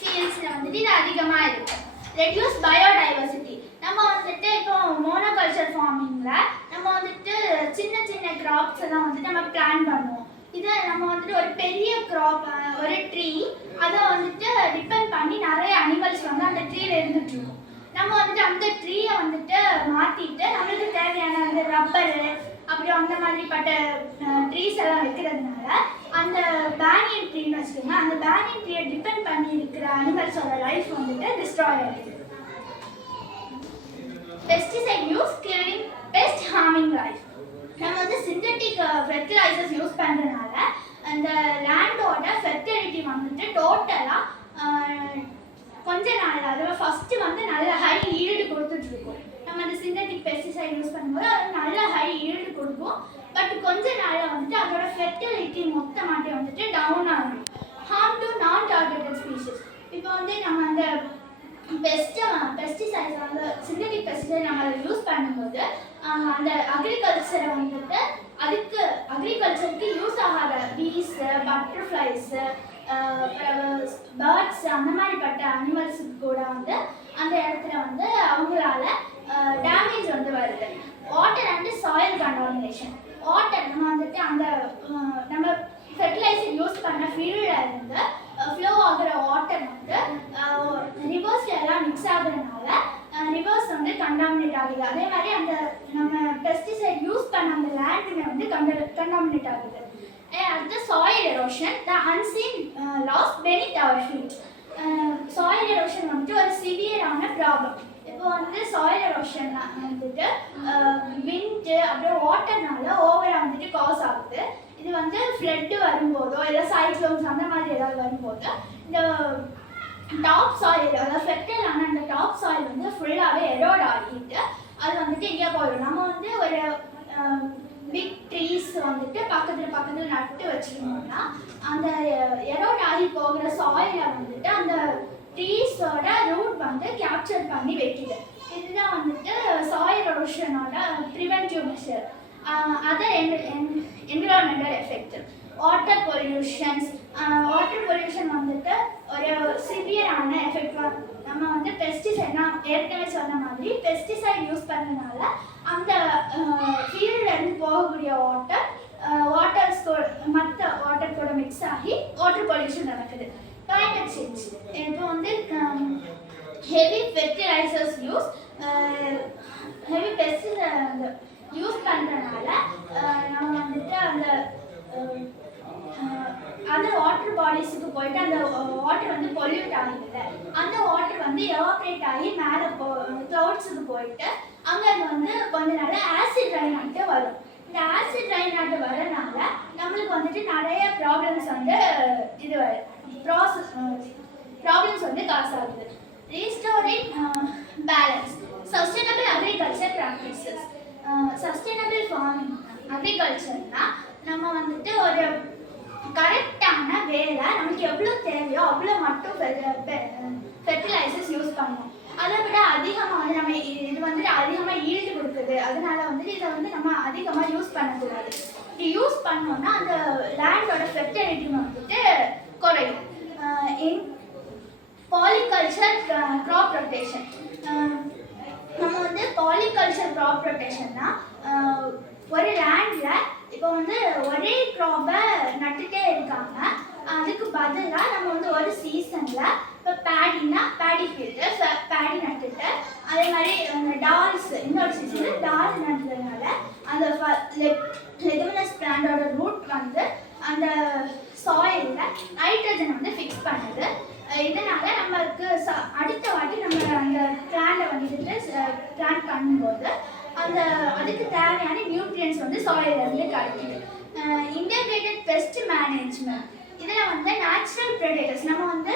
ஃபீல்ட்ஸில் வந்துட்டு இது அதிகமாக இருக்குது. Reduce biodiversity. நம்ம வந்துட்டு இப்போ மோனோகல்ச்சர் ஃபார்மிங்கில் நம்ம வந்துட்டு சின்ன சின்ன கிராப்ஸ் எல்லாம் வந்துட்டு நம்ம பிளான் பண்ணுவோம். இதை நம்ம வந்துட்டு ஒரு பெரிய கிராப், ஒரு ட்ரீ, அதை வந்துட்டு டிபெண்ட் பண்ணி நிறைய அனிமல்ஸ் வந்து அந்த ட்ரீல இருந்துட்டு இருக்கும். நம்ம வந்துட்டு அந்த ட்ரீயை வந்துட்டு மாற்றிட்டு நம்மளுக்கு தேவையான அந்த ரப்பரு அப்புறம் அந்த மாதிரிப்பட்ட ட்ரீஸ் எல்லாம் வைக்கிறதுனால அந்த பேனியன் ட்ரீன்னு வச்சுக்கோங்க, அந்த பேனியன் ட்ரீயை டிபெண்ட் பண்ணி இருக்கிற அனிமல்ஸோட லைஃப் வந்துட்டு டிஸ்ட்ராய் ஆகிடுது. Pesticide use killing best harming life. நம்ம வந்து சிந்தட்டிக் ஃபெர்டிலைசர்ஸ் யூஸ் பண்ணுறதுனால அந்த லேண்டோட ஃபெர்டிலிட்டி வந்துட்டு டோட்டலாக கொஞ்ச நாள், அதாவது ஃபஸ்ட்டு வந்து நல்ல ஹை ஈல்டு கொடுத்துட்ருக்கோம். நம்ம அந்த சிந்தட்டிக் பெஸ்டிசைட் யூஸ் பண்ணும்போது அது நல்ல ஹை ஈல்டு கொடுக்கும். பட் கொஞ்ச நாளில் வந்துட்டு அதோட ஃபெர்டிலிட்டி மொத்தமாட்டே வந்துட்டு டவுன் ஆகும். ஹார்ம் டு நான் டார்கெட்டட் ஸ்பீஷிஸ். இப்போ வந்து நம்ம அந்த பெஸ்டிசைட்ஸ் அந்த சிந்தட்டிக் பெஸ்டிசைட் நம்ம அதை யூஸ் பண்ணும்போது அந்த அக்ரிகல்ச்சரை வந்துட்டு அக்ரிகல்ச்சருக்கு யூஸ் ஆகாத பீஸு, பட்டர்ஃப்ளைஸு, பேர்ட்ஸ், அந்த மாதிரிப்பட்ட அனிமல்ஸுக்கு கூட வந்து அந்த இடத்துல வந்து அவங்களால டேமேஜ் வந்து வருது. Water and soil contamination. Water நம்ம வந்துட்டு அந்த நம்ம ஃபெர்டிலைசர் யூஸ் பண்ண ஃபீல்டில் இருந்து ஃப்ளோ ஆகிற வாட்டர் வந்து ரிவர்ஸில் எல்லாம் மிக்ஸ் ஆகுறதுனால ரிவர்ஸ் வந்து கண்டாமினேட் ஆகுது. அதே மாதிரி அந்த நம்ம பெஸ்டிசைட் யூஸ் பண்ண அந்த லேண்டுமே வந்து கண்டாமினேட் ஆகுது. அடுத்து soil erosion, the unseen loss beneath our feet. Soil erosion வந்துட்டு ஒரு சிவியரான ப்ராப்ளம். இப்போ வந்து சாயில் எரோஷன் வந்துட்டு விண்டு அப்புறம் வாட்டர்னால ஓவராக வந்துட்டு காஸ் ஆகுது. இது வந்து ஃப்ளட்டு வரும்போதோ இல்லை சைக்ளோன்ஸ் அந்த மாதிரி ஏதாவது வரும்போது இந்த டாப் சாயில், அதாவது ஃபெர்டைலான அந்த டாப் சாயில் வந்து ஃபுல்லாகவே எரோட் ஆகிட்டு அது வந்துட்டு எங்கேயா போயிடும். நம்ம வந்து ஒரு பிக் ட்ரீஸ் வந்துட்டு பக்கத்தில் நட்டு வச்சுருந்தோம்னா அந்த எரோட் ஆகி போகிற சாயிலை வந்துட்டு அந்த ட்ரீஸோட ரூட் வந்து கேப்சர் பண்ணி வைக்குது. இதுதான் வந்துட்டு சாயில் எரோஷனோட preventive measure. Other environmental effect. Water pollution வந்துட்டு ஒரு சிவியரான எஃபெக்ட். நம்ம வந்து பெஸ்டிசைட், நான் ஏற்கனவே சொன்ன மாதிரி பெஸ்டிசைட் யூஸ் பண்ணதுனால அந்த ஃபீல்ட்லேருந்து போகக்கூடிய வாட்டர்ஸ் மற்ற வாட்டர் கூட மிக்ஸ் ஆகி வாட்டர் பொல்யூஷன் நடக்குது. Climate change. இப்போ வந்து heavy fertilisers heavy pesticide use பண்ணுறதுனால நம்ம வந்துட்டு அந்த வாட்டர் பாடிஸுக்கு போயிட்டு அந்த வாட்டர் வந்து பொல்யூட் ஆகிடுது. அந்த வாட்டர் வந்து எவாப்ரேட் ஆகி மேலே க்ளவுட்ஸுக்கு போயிட்டு அங்கே வந்து கொஞ்ச நாள் ஆசிட் ரெயின் ஆகிட்டு வரும். இந்த ஆசிட் ரெயின் ஆகிட்டு வரனால நம்மளுக்கு வந்துட்டு நிறைய ப்ராப்ளம்ஸ் வந்து ப்ராப்ளம்ஸ் வந்து காசு ஆகுது. Restoring balance. Sustainable agriculture practices. Sustainable farming அக்ரிகல்ச்சர்னா நம்ம வந்துட்டு ஒரு கரெக்டான வேலை நமக்கு எவ்வளோ தேவையோ அவ்வளோ மட்டும் ஃபெர்டிலைசர்ஸ் யூஸ் பண்ணணும். அதை விட அதிகமாக வந்து நம்ம இது வந்துட்டு அதிகமாக ஈல்டு கொடுக்குது, அதனால வந்துட்டு இதை வந்து நம்ம அதிகமாக யூஸ் பண்ணக்கூடாது. இப்படி யூஸ் பண்ணோம்னா அந்த லேண்டோட ஃபெர்டிலிட்டி வந்துட்டு குறையும். Polyculture graph rotation. நம்ம வந்து பாலிகல்ச்சர் க்ராப் ரொட்டேஷன்னா ஒரு லேண்டில் இப்போ வந்து ஒரே க்ராப்பை நட்டுட்டே இருக்காங்க, அதுக்கு பதிலாக நம்ம வந்து ஒரு சீசனில் இப்போ பேடினா பேடி ஃபீல்டு பேடி நட்டுட்டு அதே மாதிரி டால்ஸ் இன்னொரு சீசனில் டால் நட்டுறதுனால அந்த லெகுமினஸ் பிளான்டோட ரூட் வந்து அந்த சாயிலில் நைட்ரஜன் வந்து ஃபிக்ஸ் பண்ணுது. இதனால நமக்கு அடுத்த வாட்டி நம்ம அந்த பிளான்ட்டை வந்துட்டு பிளான்ட் பண்ணும்போது அதுக்கு தேவையான நியூட்ரியன்ஸ் வந்து சாயிலிருந்து கிடைக்குது. Integrated best management. இதில் வந்து நேச்சுரல் ப்ரெடேட்டர்ஸ் நம்ம வந்து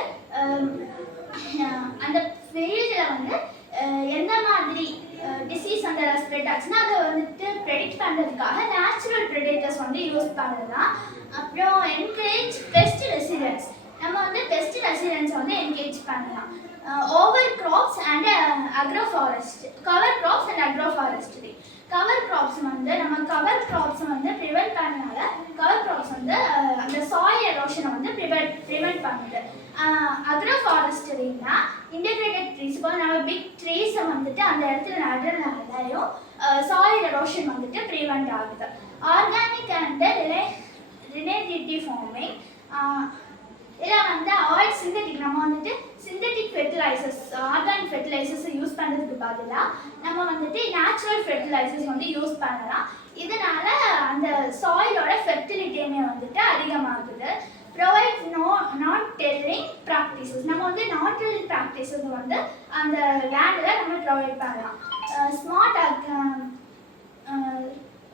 அந்த ஃபீல்டில் வந்து எந்த மாதிரி டிசீஸ் அந்த ஸ்ப்ரெட் ஆச்சுன்னா அதை வந்துட்டு ப்ரெடிக்ட் பண்ணுறதுக்காக நேச்சுரல் ப்ரெடேட்டர்ஸ் வந்து யூஸ் பண்ணலாம். அப்புறம் என்கரேஜ் பெஸ்ட் ரெசிடென்ஸ். நம்ம வந்து பெஸ்ட் ரெசிடென்ஸ் வந்து என்கரேஜ் பண்ணலாம். Over crops and agroforest. Cover crops and agroforestry. Cover crops வந்து நம்ம கவர் கிராப்ஸ் வந்து ப்ரிவென்ட் பண்ணனால கவர் கிராப்ஸ் வந்து அந்த சாயில் எரோஷனை வந்து ப்ரிவென்ட் பண்ணுது. அக்ரோஃபாரஸ்ட்ரினா இன்டெகிரேட்டட் ட்ரீஸ். இப்போ நம்ம பிக் ட்ரீஸை வந்துட்டு அந்த இடத்துல நடுறதுனாலையும் சாயில் எரோஷன் வந்துட்டு ப்ரிவென்ட் ஆகுது. Organic and regenerative farming. இதில் வந்து அவாய்ட் சிந்தட்டிக். நம்ம வந்துட்டு சிந்தட்டிக் ஃபெர்டிலைசர்ஸ் ஆர்கானிக் ஃபெர்டிலைசர்ஸை யூஸ் பண்ணுறதுக்கு பதிலாக நம்ம வந்துட்டு நேச்சுரல் ஃபெர்டிலைசர்ஸ் வந்து யூஸ் பண்ணலாம். இதனால அந்த சாயிலோட ஃபெர்டிலிட்டியுமே வந்துட்டு அதிகமாகுது. Provide not telling practices. நம்ம வந்து நாட் டெல்லிங் ப்ராக்டிசஸ் வந்து அந்த லேண்டில் நம்ம ப்ரொவைட் பண்ணலாம்.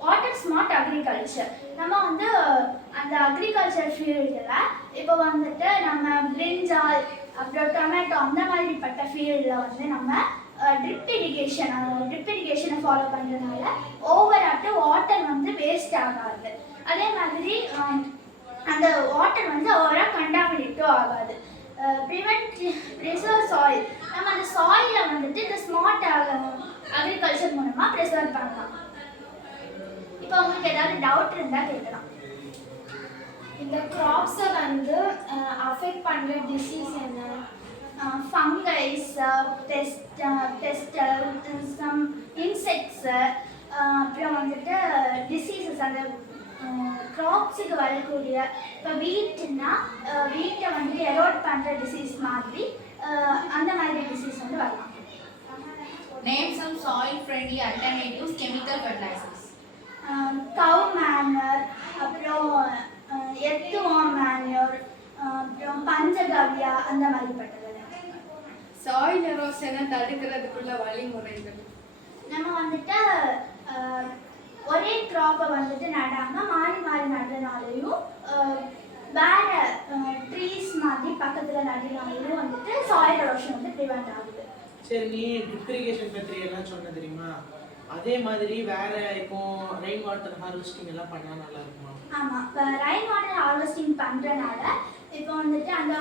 Water smart agriculture. நம்ம வந்து அந்த அக்ரிகல்ச்சர் ஃபீல்டில் இப்போ வந்துட்டு நம்ம பிரிஞ்சால் அப்புறம் டொமேட்டோ அந்த மாதிரிப்பட்ட ஃபீல்டில் வந்து நம்ம ட்ரிப் இரிகேஷனை ஃபாலோ பண்ணுறதுனால ஓவராட்டு வாட்டர் வந்து வேஸ்ட் ஆகாது. அதே மாதிரி அந்த வாட்டர் வந்து ஓவராக கண்டாமினேட்டும் ஆகாது. Preserve soil. நம்ம அந்த சாயிலை வந்துட்டு இந்த ஸ்மார்ட் அக்ரிகல்ச்சர் மூலமாக ப்ரிசர்வ் பண்ணலாம். இப்போ உங்களுக்கு ஏதாவது டவுட் இருந்தால் கேட்கலாம். இந்த கிராப்ஸை வந்து அஃபெக்ட் பண்ணுற டிசீஸ் என்ன? ஃபங்கைஸ், பெஸ்டல், சம் இன்செக்ட்ஸு, அப்புறம் வந்துட்டு டிசீசஸ் அந்த கிராப்ஸுக்கு வரக்கூடிய இப்போ வீட்டுன்னா வீட்டை வந்து எரோட் பண்ணுற டிசீஸ் மாதிரி அந்த மாதிரி டிசீஸ் வந்து வரலாம். Name some soil friendly alternatives chemical fertilizers. கவு மேன்யூர், அப்புறம் எர்த்வார்ம் மேன்யூர், அப்புறம் பஞ்சகவ்யா அந்த மாதிரிப்பட்டது. சாயில் எரோஷனை தடுக்கிறதுக்குள்ள வழிமுறைகள். நம்ம வந்துட்டு ஒரே க்ராப்பை வந்துட்டு நடாமல் மாறி மாறி நடுறதுனாலையும் வேற ட்ரீஸ் மாதிரி பக்கத்தில் நடுறதுனாலையும் வந்துட்டு சாயில் எரோஷன் வந்து ப்ரிவென்ட் ஆகுது. சரி, நீ ட்ரிப் இரிகேஷன் பற்றி எல்லாம் சொன்ன தெரியுமா? அதே மாதிரி வேற இப்போ ரெயின் வாட்டர் ஹார்வெஸ்டிங் எல்லாம் பண்ணா நல்லா இருக்குமா? ஆமாம், இப்போ ரெயின் வாட்டர் ஹார்வெஸ்டிங் பண்ணுறனால இப்போ வந்துட்டு அந்த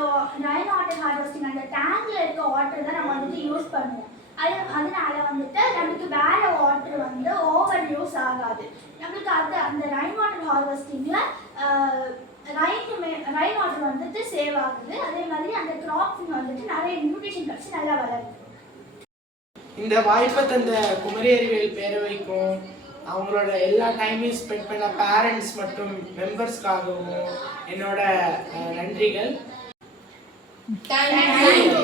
ரெயின் வாட்டர் ஹார்வெஸ்டிங் அந்த டேங்கில் இருக்க வாட்டர் தான் நம்ம வந்துட்டு யூஸ் பண்ணுவோம். அதனால வந்துட்டு நமக்கு வேற வாட்டர் வந்து ஓவர் யூஸ் ஆகாது. நம்மளுக்கு அந்த ரெயின் வாட்டர் ஹார்வெஸ்டிங்கில் ரெயின் வாட்டர் வந்துட்டு சேவ் ஆகுது. அதே மாதிரி அந்த கிராப்ஸ் வந்துட்டு நிறைய நியூட்ரிஷன் கிடச்சி நல்லா வளருது. இந்த வாய்ப்பை தந்த குமரி அறிவியல் பேரவைக்கும் அவங்களோட எல்லா டைமையும் ஸ்பெண்ட் பண்ண பேரண்ட்ஸ் மற்றும் மெம்பர்ஸ்க்காகவும் என்னோட நன்றிகள். Thank you.